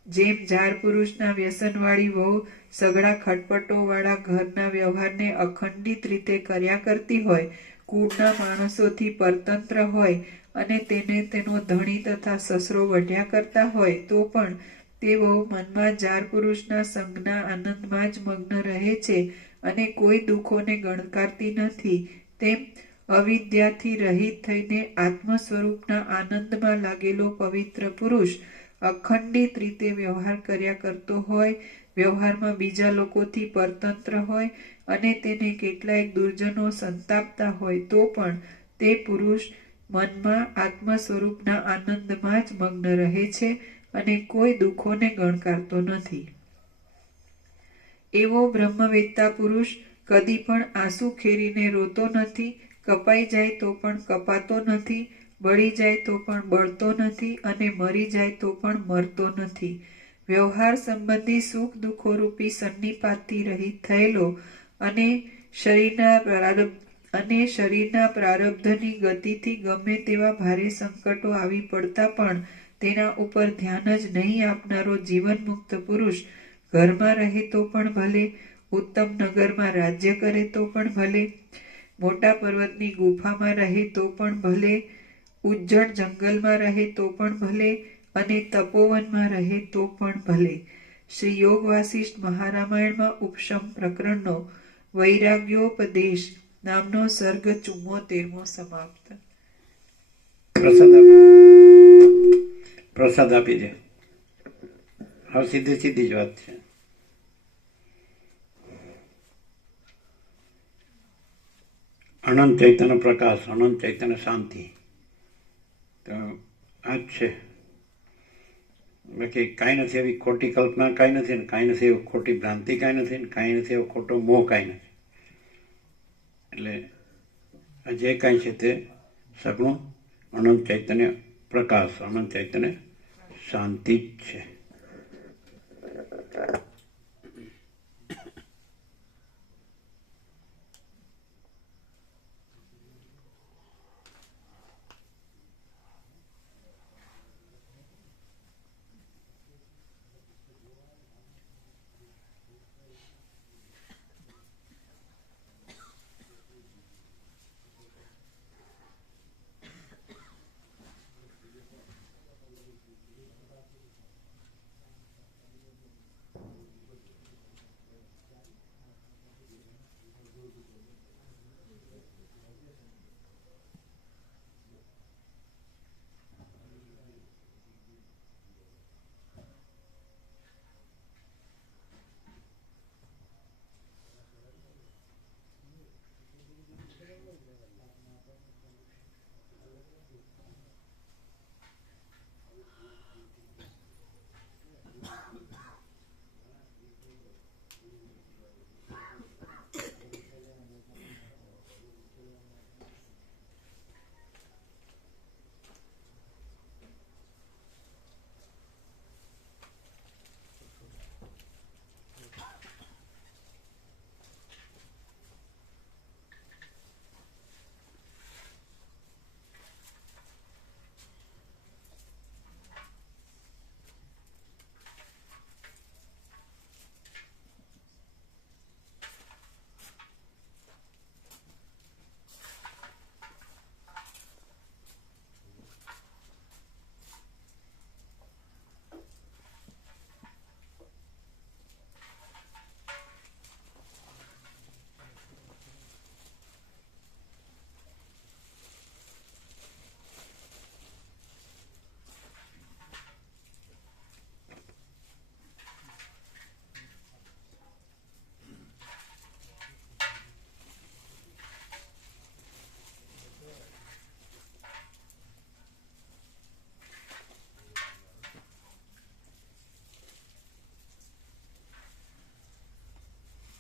જેમ જાર પુરુષના વ્યસનવાળી વહુ સઘળા ખટપટોવાળા ઘરના વ્યવહારને અખંડિત રીતે કર્યા કરતી હોય, કુળના માણસોથી પરતંત્ર હોય અને તેને તેનો ધણી તથા સસરો વઢ્યા કરતા હોય તો પણ તે વહુ મનમાં જાર પુરુષના સંગના આનંદમાં જ મગ્ન રહે છે અને કોઈ દુઃખોને ગણકારતી નથી. તેમ અવિદ્યાથી રહિત થઈને આત્મ સ્વરૂપના આનંદમાં લાગેલો પવિત્ર પુરુષ અખંડિત રીતે વ્યવહાર કર્યા કરતો હોય, વ્યવહારમાં બીજા લોકોથી પરતંત્ર હોય અને તેને કેટલાય દુર્જનો સંતાપતા હોય તો પણ તે પુરુષ મનમાં આત્મ સ્વરૂપના આનંદમાં જ મગ્ન રહે છે અને કોઈ દુઃખોને ગણકારતો નથી. એવો બ્રહ્મવેત્તા પુરુષ કદી પણ આંસુ ખેરીને રોતો નથી, કપાઈ જાય તો પણ કપાતો નથી, બળી જાય તો પણ બળતો નથી અને મરી જાય તો પણ મરતો નથી. વ્યવહાર સંબંધી સુખ દુઃખો રૂપી સન્નિપાતથી રહિત થયેલો અને શરીરના પ્રારબ્ધની ગતિથી ગમે તેવા ભારે સંકટો આવી પડતા પણ તેના ઉપર ધ્યાન જ નહીં આપનારો જીવન મુક્ત પુરુષ ઘરમાં રહે તો પણ ભલે, ઉત્તમ નગરમાં રાજ્ય કરે તો પણ ભલે, મોટા પર્વતની ગુફામાં રહે તો પણ ભલે, ઉજ્જડ જંગલમાં રહે તો પણ ભલે અને તપોવનમાં રહે તો પણ ભલે. શ્રી યોગ વાસિષ્ઠ મહારામાયણમાં ઉપશમ પ્રકરણનો વૈરાગ્યોપદેશ નામનો સર્ગ 74મો સમાપ્ત. પ્રસાદ આપી દે. હવે સીધી જ વાત છે. અનંત ચૈતન્ય પ્રકાશ, અનંત ચૈતન્ય શાંતિ, તો આ જ છે. બાકી કાંઈ નથી એવી ખોટી કલ્પના, કાંઈ નથી ને કાંઈ નથી એવી ખોટી ભ્રાંતિ, કાંઈ નથી ને કાંઈ નથી એવો ખોટો મોહ, કાંઈ નથી. એટલે આ જે કાંઈ છે તે સગુણ અનંત ચૈતન્ય પ્રકાશ, અનંત ચૈતન્ય શાંતિ જ છે.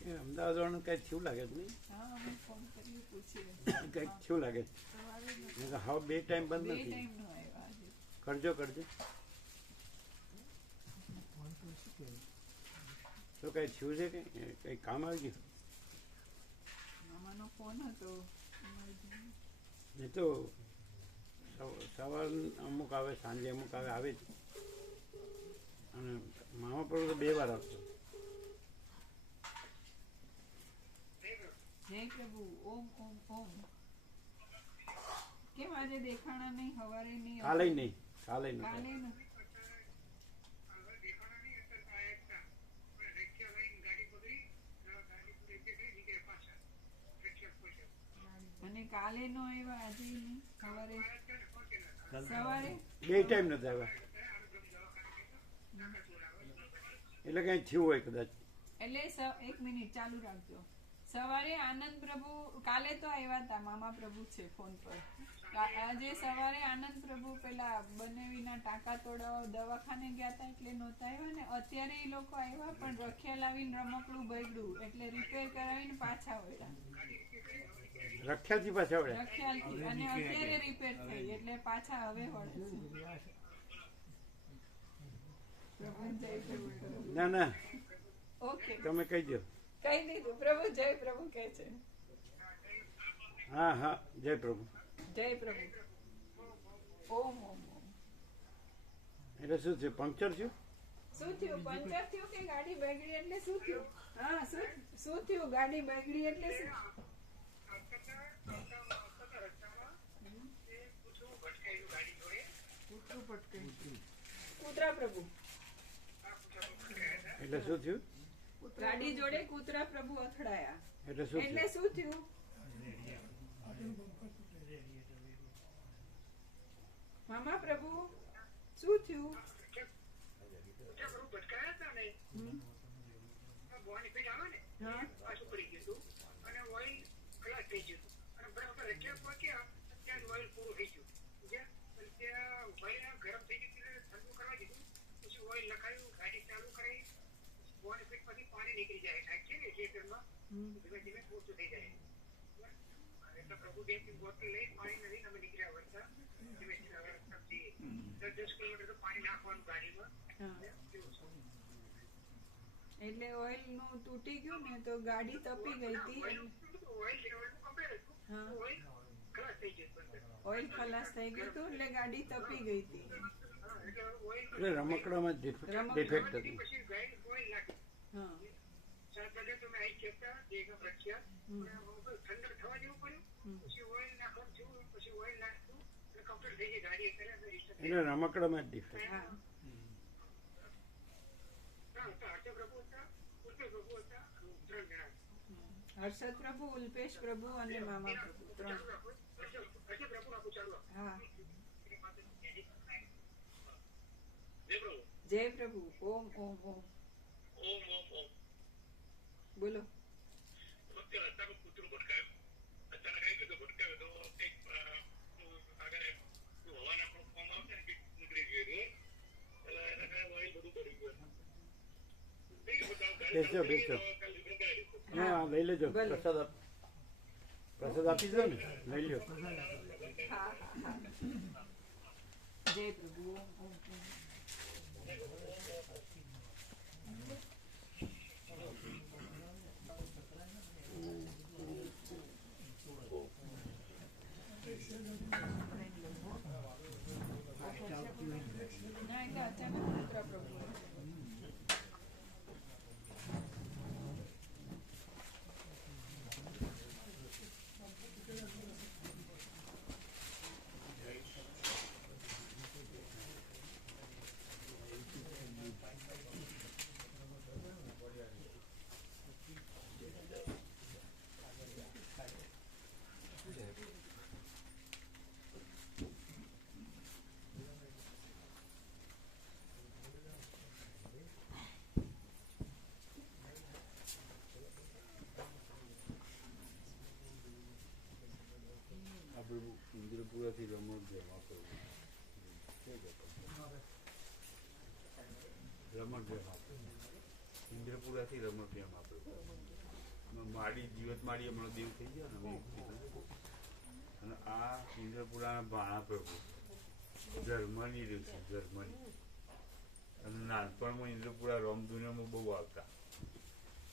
અમદાવાદ વાળાનું કઈ થયું લાગે છે નહીં? કઈક થયું લાગે છે. હા, 2 ટાઈમ બંધ નથી. કરજો તો કઈ થયું છે કે કઈ કામ આવી ગયું? નહીં તો સવાર અમુક આવે, સાંજે અમુક આવે જ. અને મામા પર તો 2 વાર આવતો. જય પ્રભુ. ઓમ ઓમ ઓમ. કેમ આજે દેખાણા નહીં? હવારે નહીં? કાલે નહીં. કાલે નહીં. અને કાલે નો આવ્યા, આજે નહીં? સવારે 2 ટાઈમ નથી આવ્યા. એટલે કઈ થયું હોય કદાચ. એટલે 1 મિનિટ ચાલુ રાખજો. સવારે આનંદ પ્રભુ કાલે તો આવ્યા હતા, મામા પ્રભુ છે ફોન પર. આજે સવારે આનંદ પ્રભુ પેલા બનેવીના ટાંકા તોડાવવા દવાખાને ગયા હતા એટલે નહોતા આવ્યા ને. અત્યારે એ લોકો આવ્યા પણ રખિયાલ આવીને રમકડું બગડ્યું એટલે રિપેર કરાવીને પાછા વળ્યા. રખ્યાલથી પાછા વળ્યા. રખિયાલથી અને અત્યારે રિપેર થઈ એટલે પાછા હવે વળે છે. પ્રભુ જય પ્રભુ. ના ના ઓકે તમે કહી દો. કહી દીધું. પ્રભુ જય પ્રભુ કહે છે. હા હા જય પ્રભુ. જય પ્રભુ. ઓમ ઓમ ઓમ. એટલે શું છે, પંક્ચર થયું? શું થયું? પંચર થયું કે ગાડી બગડી એટલે શું થયું? હા શું થયું? ગાડી બગડી એટલે શું? કૂતરા પ્રભુ. એટલે શું થયું? ગાડી જોડે કૂતરા પ્રભુ અથડાયા એટલે શું એટલે થયું? શું થયું? મામા પ્રભુ શું થયું? હા એટલે ઓઇલ નું તૂટી ગયું ને તો ગાડી તપી ગઈ હતી. હા ઓઇલ ખલાસ થઈ ગયું હતું એટલે ગાડી તપી ગઈ હતી. એટલે રમકડામાં જ ડિફેક્ટ હતી. હા એટલે રમકડામાં જ ડિફેક્ટ. હા હર્ષદ પ્રભુ, ઉલ્પેશ પ્રભુ અને મામા પ્રભુ 3. હા જય પ્રભુ. ઓમ ઓમ ઓમ. બોલો. બેસજો બેસજો. હા લઈ લેજો. ભલે. પ્રસાદ આપી દો ને, લઈ લ્યો. હા હા હા. જય પ્રભુ. ઓમ ઓમ ઓમ. ના એટલે અચાનક કૂતરા પ્રભુ. ઇન્દ્રપુરાથી રમણદેવ ઇન્દ્રપુરાથી રમણદેવ આપ્યું. માડી જીવત માડી હમણાં દેવ થઈ ગયા ને અમે. અને આ ઇન્દ્રપુરાના ભાણા પ્રભુ જર્મની રહ્યું છે, જર્મની. અને નાનપણમાં ઇન્દ્રપુરા રામધૂનમાં બહુ આવતા.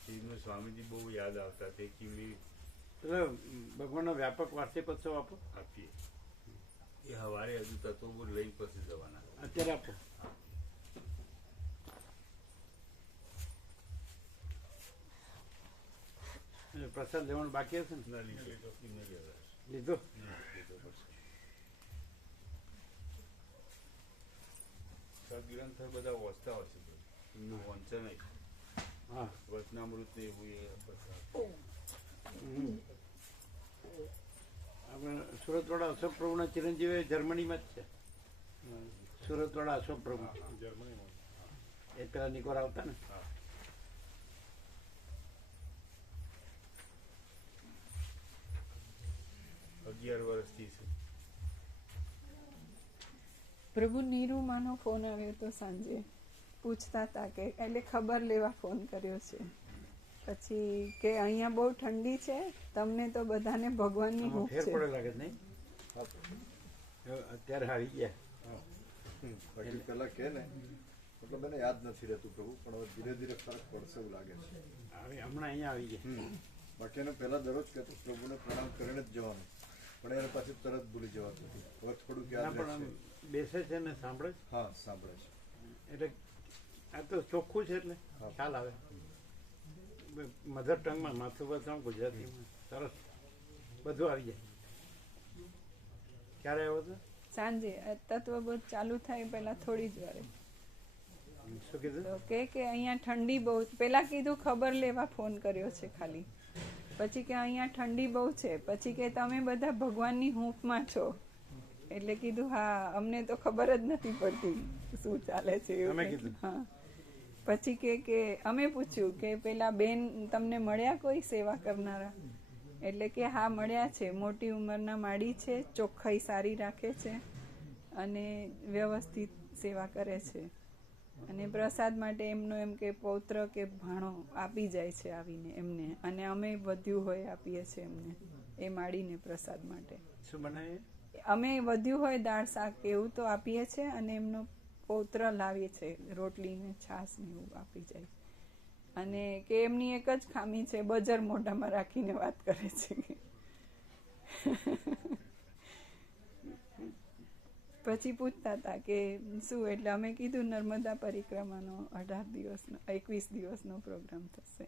એમનું સ્વામીજી બહુ યાદ આવતા તે કિમી એટલે ભગવાનનો વ્યાપક વાર્ષિકોત્સવ આપો. આપીએ. એ સવારે હજુ તત્વો લઈને પછી જવાના. અત્યારે આપો. એટલે પ્રસાદ લેવાનું બાકી હશે ને? ના લીધો નહીં લીધો? લીધો પછી સદગ્રંથ બધા વાંચતા હશે. એમનું વાંચન નહીં. હા વચનામૃત ને એવું એ પ્રસાદ. આપણે સુરતવાળા અશોક પ્રભુના ચિરંજીવી જર્મનીમાં જ છે. સુરતવાળા અશોક પ્રભુ જર્મનીમાં. એ પેલા નિકોર આવતા ને. હા 11 વર્ષથી છે. પ્રભુ નીરુમાનો ફોન આવ્યો હતો સાંજે, પૂછતા હતા કે એટલે ખબર લેવા ફોન કર્યો છે. પછી કે અહીંયા બહુ ઠંડી છે, તમને તો બધાને ભગવાનની આમાં હૂંફ ફેર છે. પડે લાગે છે નહીં? અત્યારે આવી ગયા. બાકી પેલા કે ને મતલબ એને યાદ નથી રહેતું પ્રભુ, પણ હવે ધીરે ધીરે ફરક પડશે એવું લાગે છે. હમણાં અહીંયા આવી ગયા. બાકી એને પહેલા દરરોજ કહેતો પ્રભુને પ્રણામ કરીને જ જવાનું, પણ એને પાછું તરત ભૂલી જવાતું હતું. હવે થોડુંક ના, યાદ પણ રહેશે. આમ બેસે છે ને સાંભળે છે. હા સાંભળે છે. એટલે આ તો ચોખ્ખું છે એટલે હા. ખ્યાલ આવે. મધર ટંગમાં માતૃભાષામાં ગુજરાતીમાં સરસ બધું આવી જાય. ક્યારે આવ્યો હતો? સાંજે આ તત્વબોધ ચાલુ થાય પહેલા થોડી જ વારે શું કીધું? તો કે અહીંયા ઠંડી બહુ, પેલા કીધું ખબર લેવા ફોન કર્યો છે ખાલી, પછી કે અહીંયા ઠંડી બહુ છે, પછી કે તમે બધા ભગવાનની હૂંફમાં છો. એટલે કીધું હા, અમને તો ખબર જ નથી પડતી શું ચાલે છે એવું તમે કંઈક. કીધું? હા. પછી કે અમે પૂછ્યું કે પેલા બેન તમને મળ્યા કોઈ સેવા કરનારા? એટલે કે હા મળ્યા છે, મોટી ઉંમરના માડી છે, ચોખ્ખાઈ સારી રાખે છે અને વ્યવસ્થિત સેવા કરે છે. અને પ્રસાદ માટે એમનો એમ કે પૌત્ર કે ભાણો આપી જાય છે આવીને એમને, અને અમે વધ્યું હોય આપીએ છીએ એમને, એ માડીને પ્રસાદ માટે. શું બનાવીએ? અમે વધ્યું હોય દાળ શાક એવું તો આપીએ છીએ, અને એમનો પૌત્ર લાવીએ છે, રોટલી ને છાશ ને એવું આપી જાય. અને કે એમની એક જ ખામી છે, બજર મોઢામાં રાખીને વાત કરે છે. પછી પૂછતા હતા કે શું, એટલે અમે કીધું નર્મદા પરિક્રમાનો 21 દિવસનો પ્રોગ્રામ થશે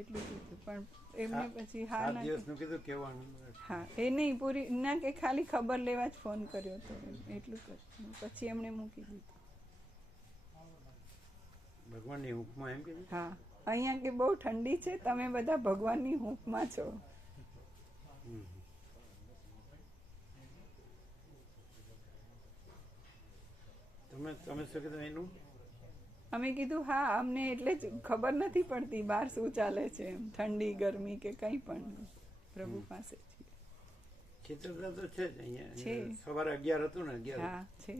એટલું કીધું. પણ એમને પછી હા 7 ના દિવસનું કીધું કેવાનું. હા એ નહીં પૂરી ના, કે ખાલી ખબર લેવા જ ફોન કર્યો હતો એટલું કર્યું. પછી એમણે મૂકી દીધું. ભગવાનની હૂંફમાં એમ કીધું. હા, અહીંયા કે બહુ ઠંડી છે, તમે બધા ભગવાનની હૂંફમાં છો. તમે શું કીધું એનું? અમે કીધું હા, અમને એટલે જ ખબર નથી પડતી બહાર શું ચાલે છે એમ, ઠંડી ગરમી કે કંઈ પણ, પ્રભુ પાસે છીએ. શીતળતા તો છે જ છે. અહીંયા. સવારે 11 હતું ને? 11 હા છે.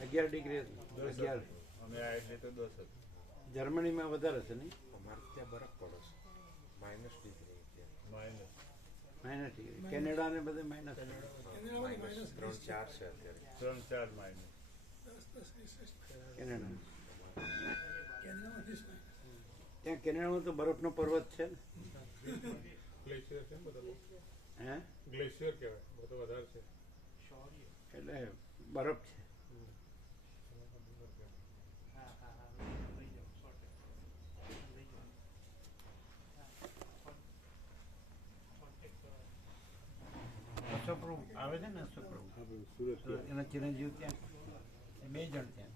11 ડિગ્રી હતું. 11. અમે આ એટલે તો 10 હતું. જર્મનીમાં વધારે છે નહીં? અમારે ત્યાં બરફ પડે છે, -°. Minus minus degree. કેનેડા ને બધે માઇનસ. -3-4 છે અત્યારે. 3-4 માઇનસ. કેનેડા ત્યાં કેનેડામાં તો બરફનો પર્વત છે ને? ગ્લેશિયર છે ને બધા, હે? ગ્લેશિયર કહેવાય બધો વધારે છે. એટલે બરફ છે. અશોકપ્રભુ આવે છે ને? અશોકપ્રભુ એના ચિરંજીવ ત્યાં, એ 2 જણ ત્યાં.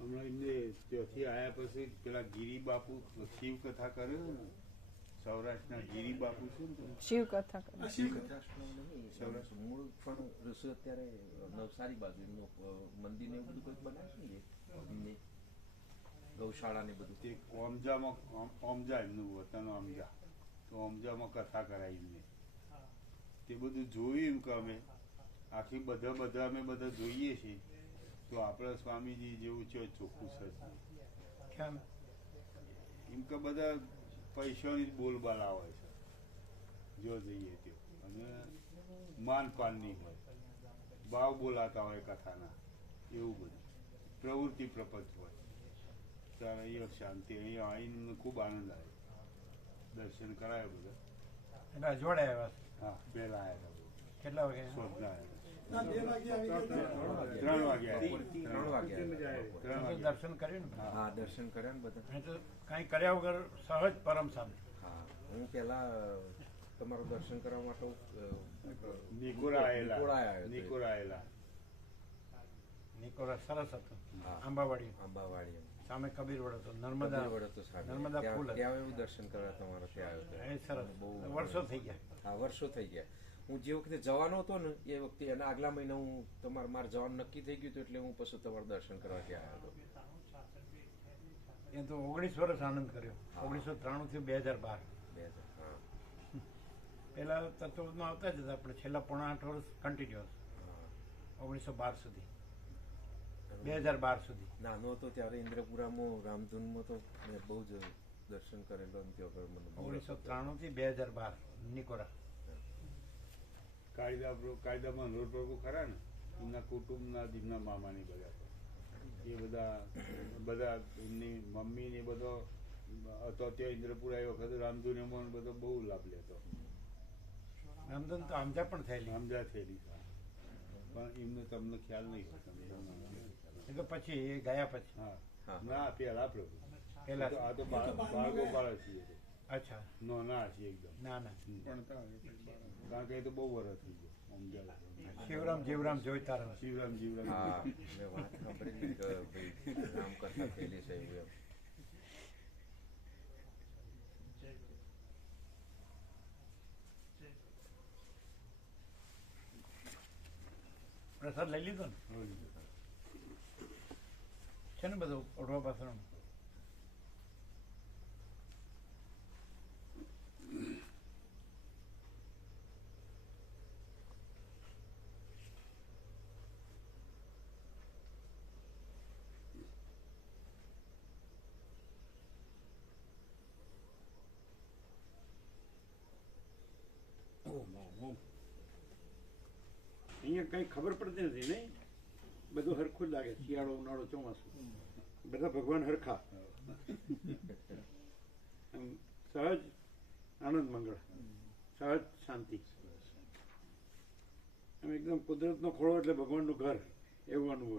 હમણાં એમને ત્યાંથી આવ્યા પછી પેલા ગિરી બાપુ શિવ કથા કર્યો ને, સૌરાષ્ટ્રના ગિરી બાપુ છે ને, શિવ કથા કરે. સૌરાષ્ટ્ર મૂળ પણ રસોઈ અત્યારે નવસારી બાજુ એમનું મંદિર ને એવું બધું કંઈક બનાવે છે ને, ગૌશાળા ને બધું. તે ઓમજા એમનું વતન ઓમજા, તો ઓમજામાં કથા કરાવી એમને. તે બધું જોયું એમ કે અમે આખી બધા અમે બધા જોઈએ છીએ, તો આપણા સ્વામીજી જેવું છે ચોખ્ખું છે ખ્યાલ? એમ કે બધા પૈસાની જ બોલબાલા હોય છે જો જઈએ તો, અને માનપાનની હોય, ભાવ બોલાતા હોય કથાના, એવું બધું પ્રવૃત્તિ પ્રપંચ હોય. ત્યારે અહીંયા શાંતિ, અહીંયા આવીને ખૂબ આનંદ આવે. દર્શન કરાયો બધા. એટલે અજવાડે આવ્યા છે. હા, પહેલા આવ્યા હતા. કેટલા વાગે? શોધના આવ્યા. 3 વાગ્યા. દર્શન કર્યું ને? હા, દર્શન કર્યા ને બધા. અહીં તો કાંઈ કર્યા વગર સહજ પરમ શાંતિ. હા, હું પેલા તમારું દર્શન કરવા માટે નિકોરા નિકોરા આવેલા. આવ્યો હતો. નિકોરા આવેલા. નિકોરા સરસ હતું. હા. આંબાવાડી આંબાવાડી સામે કબીરવડ હતો. નર્મદા નર્મદા ફૂલ હતું. ત્યાં એવું દર્શન કરવા તમારે ત્યાં આવ્યો એ સરસ. વર્ષો થઈ ગયા. હા, વર્ષો થઈ ગયા. હું જે વખતે જવાનો હતો ને એ વખતે એના આગલા મહિને હું મારે જવાનું નક્કી થઈ ગયું હતું, એટલે હું પછી તમારું દર્શન કરવા ત્યાં આવ્યો હતો. એ તો 19 વર્ષ આનંદ કર્યો. 1993 થી 2012. 2000. હા. પહેલા તત્વમાં આવતા જ હતા, આપણે છેલ્લા પોણા 8 વર્ષ કન્ટિન્યુઅસ 1912 સુધી, 2012 સુધી. નાનો હતો ત્યારે ઇન્દ્રપુરામાં રામધૂનમાં તો મેં બહુ જ દર્શન કરેલો એમ ત્યાં આગળ મને બહુ 1993 થી 2012 નિકોરા. કાયદામાં રોડ પ્રભુ ખરા ને, એમના કુટુંબના એમના મામાની બધા એ બધા એમની મમ્મી ને બધો હતો ત્યાં ઇન્દ્રપુરા એ વખતે રામધૂનમાં બધો બહુ લાભ લેતો. રામધૂન તો આમજા પણ થયેલી, સમજા થયેલી પણ એમને તમને ખ્યાલ નહીં હોતો. એ તો પછી એ ગયા પછી. હા ના પેલા પ્રભુ પહેલા આ તો બાળકો બાળક છીએ. અચ્છા, નાના છીએ એકદમ. ના ના, કારણ કે એ તો બહુ વર્ષ થઈ ગયો સમજાય. શિવરામ જીવરામ જોઈતા રહો. શિવરામ જીવરામ. હા મેં વાત સાંભળેલી કે ભાઈ રામ કથા થયેલી છે એવું એમ. પ્રસાદ લઈ લીધો ને છે ને બધું ઓઢવા પાછળ. અહીંયા કઈ ખબર પડતી નથી નહીં, બધું હરખું જ લાગે. શિયાળો, ઉનાળો, ચોમાસું, બધા ભગવાન હરખા. આમ સહજ આનંદ મંગળ, સહજ શાંતિ. આમ એકદમ કુદરતનો ખોળો એટલે ભગવાનનું ઘર એવું અનુભવ.